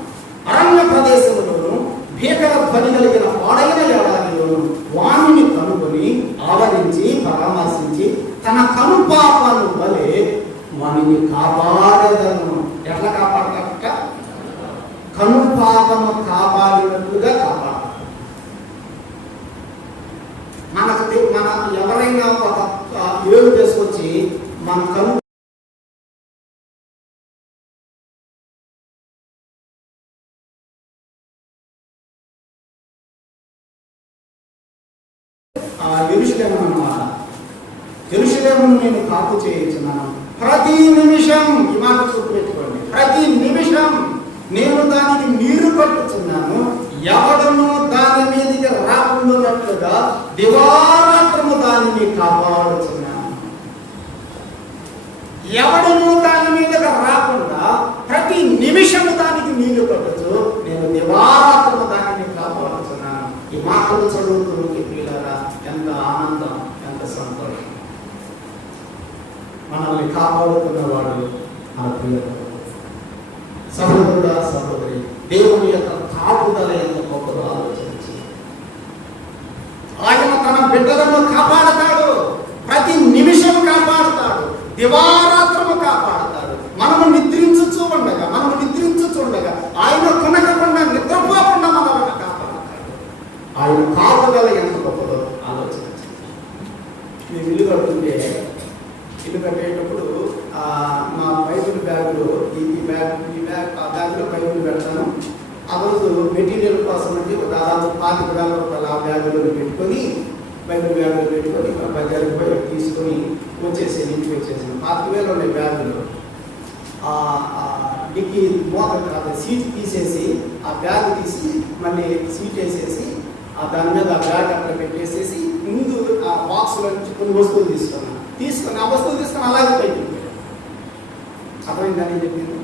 అరణ్య ప్రదేశంలోను భీకర ధ్వని కలిగిన పాడైన ఎడారిలోను వాణిని కనుగొని ఆవరించి పరామర్శించి తన కనుపాపను వలె వాణిని కాపాడేదను. ఎట్లా కాపాడతాడట? కనుపాపను కాపాడినట్లుగా కాపాడతాడు. మన ఎవరైనా ఒక ఏడు తీసుకొచ్చి మన కను యెరూషలేము అన్నమాట. యెరూషలేమును నేను కాపు చేయించున్నాను. ప్రతి నిమిషం ఈ మాట గుర్తుపెట్టుకోండి. ప్రతి నిమిషం నేను దానికి నీరు కట్టుచున్నాను. ఎవడను దాని మీదకి రాకుండానట్లుగా దివారాత్రము దానిని కాపాడుచున్నాను. ఎవడను దాని మీదకి రాకుండా ప్రతి నిమిషము దానికి నీళ్లు కట్టచ్చు. నేను దివారాత్రము దానిని కాపాడుచున్నాను. ఈ మాటలు చదువుతూ పిల్లరా ఎంత ఆనందం, ఎంత సంతోషం. మనల్ని కాపాడుతున్నవాడు మన ప్రియుడు. సహోదరుడా, సహోదరి, దేవుని యొక్క కాపుదల ఎంత గొప్పగా ఆలోచించి ఆయన తన బిడ్డలను కాపాడతాడు. ప్రతి నిమిషం కాపాడతాడు. దివారాత్రము కాపాడతాడు. మనము నిద్రించుచూ ఉండగా ఆయన కొనకుండా నిద్రపోకుండా మనల్ని కాపాడతాడు. ఆయన కాపుదల ఎంత గొప్పదో ఆలోచించి. మేము ఇల్లు కట్టేటప్పుడు మా బైబిల్ బ్యాగ్లో ఆ బ్యాగ్లో బైబిల్ పెడతాను. ఆ రోజు మెటీరియల్ కోసం అంటే దాదాపు 25,000 రూపాయలు ఆ బ్యాగులో పెట్టుకొని బైబిల్ బ్యాగ్లో పెట్టుకొని బజార్కి పోయి తీసుకొని వచ్చేసాను. ఇంటికి వచ్చేసాను. 25,000 ఉన్నాయి బ్యాగులో. డిక్కీ మూత సీట్ తీసేసి ఆ బ్యాగ్ తీసి మళ్ళీ సీట్ వేసేసి దాని మీద ఆ బ్యాగ్ అక్కడ పెట్టేసేసి ముందు ఆ బాక్స్లో నుంచి కొన్ని వస్తువులు తీసుకొని ఆ వస్తువులు తీసుకొని అలాగే పైకి అర్థమైందని చెప్పింది.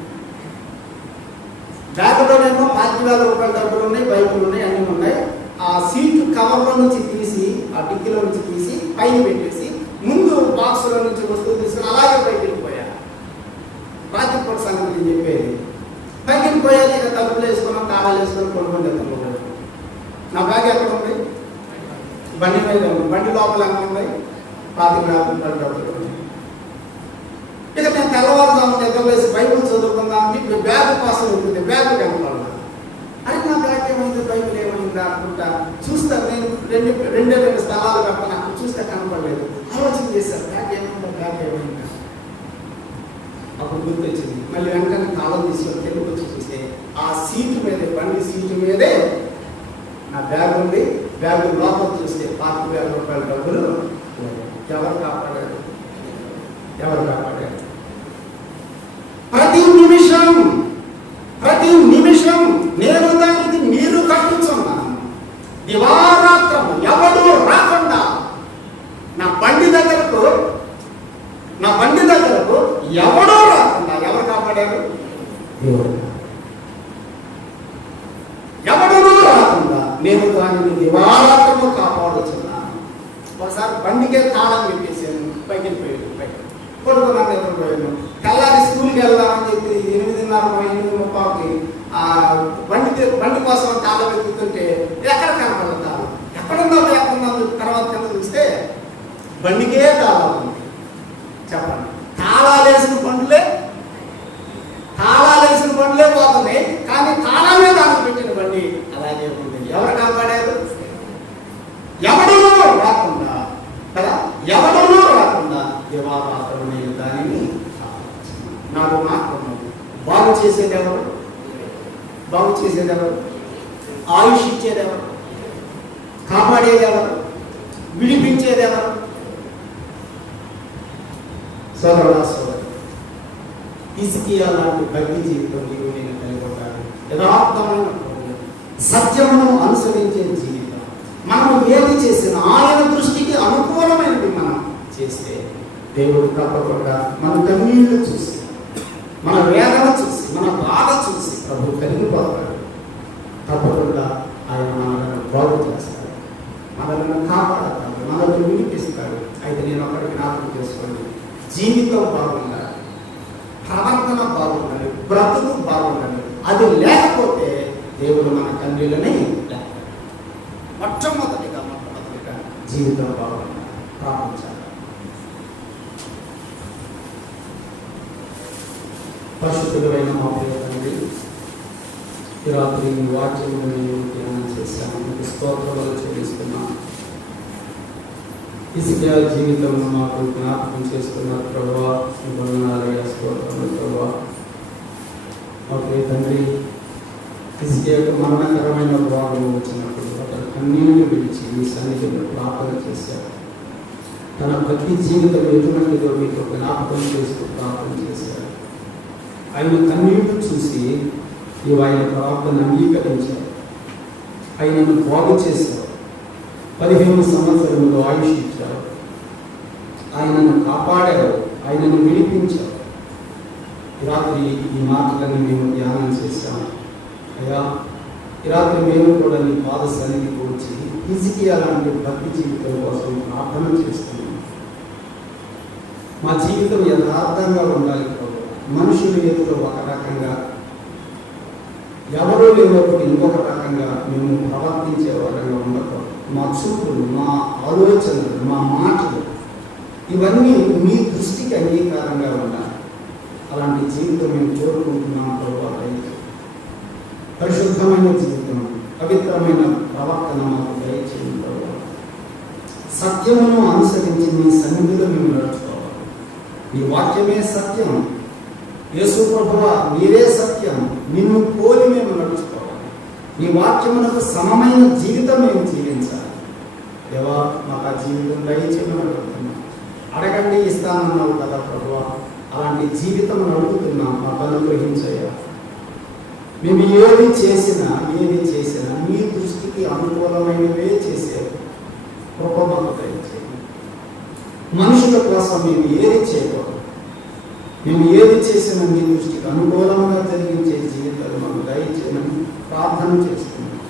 బ్యాగ్లోనేమో 25,000 రూపాయల డబ్బులు ఉన్నాయి, బైకులు ఉన్నాయి, అన్నీ ఉన్నాయి. ఆ సీట్ కవర్లో నుంచి తీసి ఆ డిక్కీలో నుంచి తీసి పైన పెట్టేసి ముందు బాక్స్లో నుంచి వస్తువులు తీసుకొని అలాగే పైకి వెళ్ళిపోయా. రాత్రిపూట సంగతి నేను చెప్పేది. పైకి వెళ్ళిపోయాలి. ఇక తలుపులు వేసుకున్నాం, తాళాలు వేసుకొని కొనుక్కొని వెళ్తాం. నా బ్యాగ్ ఎక్కడ ఉంది? బండి మీద ఉంది. బండి లోపల ఎంత ఉన్నాయి? 25,000 రూపాయల డబ్బులు ఉన్నాయి. ఇక నేను తెల్లవారుదాము నిద్ర వేసి బైబిల్ చదువుకుందామని బ్యాగ్ కోసం ఉంటుంది. బ్యాగ్ కనపడదు. అని నా బ్యాగ్ ఏమైంది, బైబిల్ ఏమైంది అనుకుంటా చూస్తాను. నేను రెండు స్థలాలు కట్టాను. అక్కడ చూస్తే కనపడలేదు. ఆలోచన చేశాను, బ్యాగ్ ఏమైంది. అప్పుడు గుర్తొచ్చింది. మళ్ళీ వెంటనే తాళం తీసుకొని తెలుగు వచ్చి చూస్తే ఆ సీటు మీదే, బండి సీటు మీదే నా బ్యాగ్ ఉంది. బ్యాగ్ లోపల చూస్తే 25,000 రూపాయల డబ్బులు. ఎవరు కాపాడారు? ప్రతి నిమిషం నేను దానికి నీరు కట్టుచున్నాను. దివారాత్రము ఎవడు రాకుండా నా బండి దగ్గరకు ఎవడో రాకుండా. ఎవరు కాపాడారు? ఎవడో రాకుండా నేను దానిని దివారాత్రము కాపాడుచున్నాను. ఒకసారి బండికే తాళం పెట్టేసాను. పైకి కొడుకున్నాను, నిద్రపోయాను. తెల్లారి స్కూల్కి వెళ్దామని చెప్పి 8:30 బండి కోసం తాళం వెతుకుతుంటే ఎక్కడ కనపడదు తాళం. ఎక్కడుందో తర్వాత కింద చూస్తే బండికే తాళం ఉంది. చెప్పండి, తాళాలు వేసిన బండ్లే పోతున్నాయి, కానీ తాళమే దానికి పెట్టిన బండి అలాగే ఉంది. ఎవరు కాపాడారు? ఎవడూ రాకుండా కదా, ఎవడూ రాకుండా దివారాత్రము నేను దానిని నాకు మాత్రము. బాగు చేసేదెవరు? ఆయుష్ ఇచ్చేదెవరు? కాపాడేదెవరు? విడిపించేదెవరు? సోదరుడా, సోదరు, హిజ్కియా లాంటి భక్తి జీవితం నీవు నేను కలిగి ఉంటాను. యథార్థమైన సత్యమును అనుసరించే జీవితం. మనం ఏది చేసినా ఆయన దృష్టికి అనుకూలమైనది మనం చేస్తే దేవుడు తప్పకుండా మన కన్నీళ్లు చూసి, మన వేదన చూసి, మన బాధ చూసి ప్రభు కలిగిపోతాడు. తప్పకుండా ఆయన మనల్ని బాగు చేస్తాడు, మనల్ని కాపాడతాడు, మనల్ని విడిపిస్తాడు. అయితే నేను ఒకటి జ్ఞాపకం చేసుకోండి, జీవితం బాగుండాలి, ప్రవర్తన బాగుండాలి, బ్రతుకు బాగుండాలి. అది లేకపోతే దేవుడు మన కన్నీళ్ళని మొట్టమొదటిగా జీవితం బాగుండాలి, ప్రార్థించాలి. పరిశుద్ధుడైన మా ప్రియ తండ్రి, ఈ రాత్రి మీ వాక్యము నేను ధ్యానం చేశాను, మీకు స్తోత్రాలు చెల్లిస్తున్నాను. హిజ్కియా జీవితంలో మాకు జ్ఞాపకం చేస్తున్నారు ప్రభువా, మీ వందనాలయ్యా, స్తోత్రములు ప్రభువా. మా ప్రియ తండ్రి, హిజ్కియాకు మరణకరమైన రోగం వచ్చినప్పుడు అతను కన్నీళ్లు విడిచి మీ సన్నిధిలో ప్రార్థన చేశారు. తన భక్తి జీవితం ఎటువంటిదో మీకు జ్ఞాపకం చేస్తూ ప్రార్థన చేశారు. ఆయన కన్నీళ్లు చూసి ఆయన ప్రార్థన అంగీకరించారు, ఆయనను బాగు చేశారు, 15 సంవత్సరములు ఆయుష్ ఇచ్చారు, ఆయనను కాపాడారు, ఆయనను విడిపించారు. రాత్రి ఈ మాటలని మేము ధ్యానం చేశాము. అయ్యా, ఈ రాత్రి మేము కూడా నీ పాద సన్నిధికి వచ్చి హిజ్కియా లాంటి భక్తి జీవితం కోసం ప్రార్థన చేస్తున్నాం. మా జీవితం యథార్థంగా ఉండాలి ప్రభు. మనుషులు ఎదురు ఒక రకంగా, ఎవరూ లేనప్పుడు ఇంకొక రకంగా మేము ప్రవర్తించే వారంగా ఉండకూడదు. మా చూపులు, మా ఆలోచనలు, మా మాటలు ఇవన్నీ మీ దృష్టికి అంగీకారంగా ఉండాలి. అలాంటి జీవితం మేము కోరుకుంటున్నాం ప్రభు. పరిశుద్ధమైన జీవితం, పవిత్రమైన ప్రవర్తన మాకు దయచేయండి ప్రభు. సత్యమును అనుసరించి మీ సన్నిధిలో మేము నడుచుకోవాలి. మీ వాక్యమే సత్యం. యేసు ప్రభువా, మీరే సత్యం. నిన్ను పోలి మేము నడుచుకోవాలి. నీ వాక్యమునకు సమమైన జీవితం మేము జీవించాలి. దేవా, మాకు ఆ జీవితం దయచేయమని అడుగుతున్నాం. అడగండి ఇస్తానన్నావు కదా ప్రభువా, అలాంటి జీవితం అడుగుతున్నాం, మాకు అనుగ్రహించయ్యా. మేము ఏది చేసినా మీ దృష్టికి అనుకూలమైనవే చేసేది కృప మాకు దయచేయండి. మనుషుల కోసం మేము ఏది చేయకూడదు. మేము ఏది చేసినా మీ దృష్టికి అనుకూలంగా జరిగించే జీవితాలు మాకు దయచేయమని ప్రార్థన చేస్తున్నాం.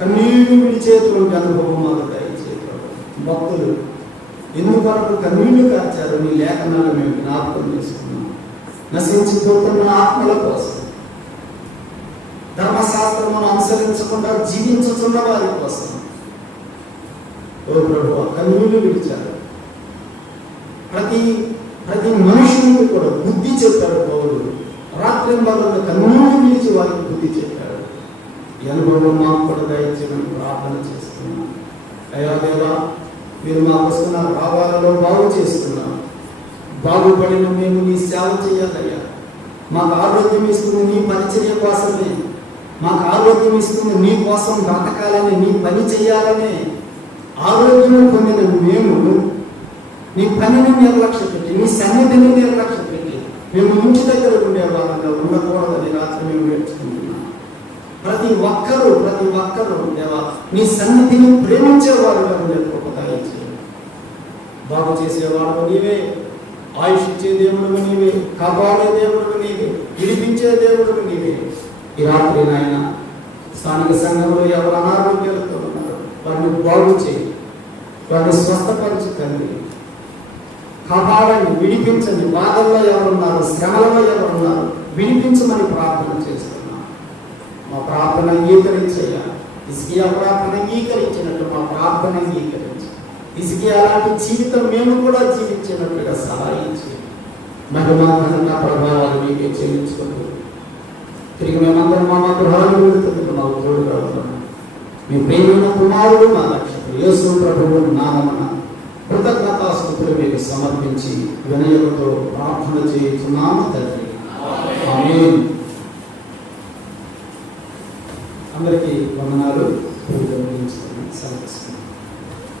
కన్నీళ్లు విడిచేటువంటి అనుభవం మాకు దయచేయకూడదు. భక్తులు ఎందువరకు కన్నీళ్లు కార్చారు నీ లేఖనాలు మేము జ్ఞాపకం చేసుకున్నాం. నశించిపోతున్న ఆత్మల కోసం, ధర్మశాస్త్రమును అనుసరించకుండా జీవించుతున్న వారి కోసం ఓ ప్రభువా, కన్నీళ్లు విడిచారు. ప్రతి మనుషునికి కూడా బుద్ధి చెప్పాడు పౌరుడు. రాత్రి భాగంలో కన్నీళ్లు విడిచి వారికి బుద్ధి చెప్పాడు. ఈ అనుభవం మాకు కూడా దయచేయమని ప్రార్థన చేస్తున్నాం. అయ్యా దేవా, మీరు మాకు వస్తున్న భావాలలో బాగు చేస్తున్నాం. బాగుపడిన మేము నీ సేవ చేయాలయ్యా. మాకు ఆరోగ్యం ఇస్తుంది నీ పరిచర్య కోసమే. మాకు ఆరోగ్యం ఇస్తుంది నీ కోసం బ్రతకాలని, నీ పని చేయాలని. ఆరోగ్యం పొందిన మేము నీ పనిని నిర్లక్ష్య పెట్టి, నీ సన్నిధిని నిర్లక్ష్య పెట్టి మేము ఇంటి దగ్గర ఉండే వాళ్ళగా ఉండకూడదని రాత్రి మేము నేర్చుకుంటున్నాం. ప్రతి ఒక్కరూ దేవా, నీ సన్నిధిని ప్రేమించేవారుగా ఉండే బాగు చేసేవాడు నీవే, ఆయుష్ ఇచ్చే దేవుడు నీవే, కాపాడే దేవుడు నీవే, విడిపించే దేవుడు నీవే. ఈ రాత్రి నాయన స్థానిక సంఘంలో ఎవరు అనారోగ్యాలతో ఉన్నారు వారిని బాగు చేయి, వారిని స్వస్థపరచు తండ్రి. కాపాడండి, విడిపించండి. బాధల్లో ఎవరున్నారు, శ్రమలలో ఎవరున్నారు, విడిపించమని ప్రార్థన చేస్తున్నాం. మా ప్రార్థన అంగీకరించయ్యా. హిజ్కియా ప్రార్థన అంగీకరించినట్టు మా ప్రార్థన అంగీకరించి హిజ్కియా అలాంటి జీవితం మేము కూడా జీవించినట్లుగా సహాయం చేయండి. మహిమ ఘనత ప్రభావాలు మీకే చెల్లించుకుంటూ తిరిగి మేమందరం మా గృహాలు వెళుతుంది మాకు తోడుగా ఉన్నాము. మీ ప్రేమైన కుమారుడు మా రక్షకుడు యేసు ప్రభువు నామమున కృతజ్ఞతాస్తుతులు మీకు సమర్పించి వినయముతో ప్రార్థన చేయుచున్నాము తండ్రి. ఆమేన్.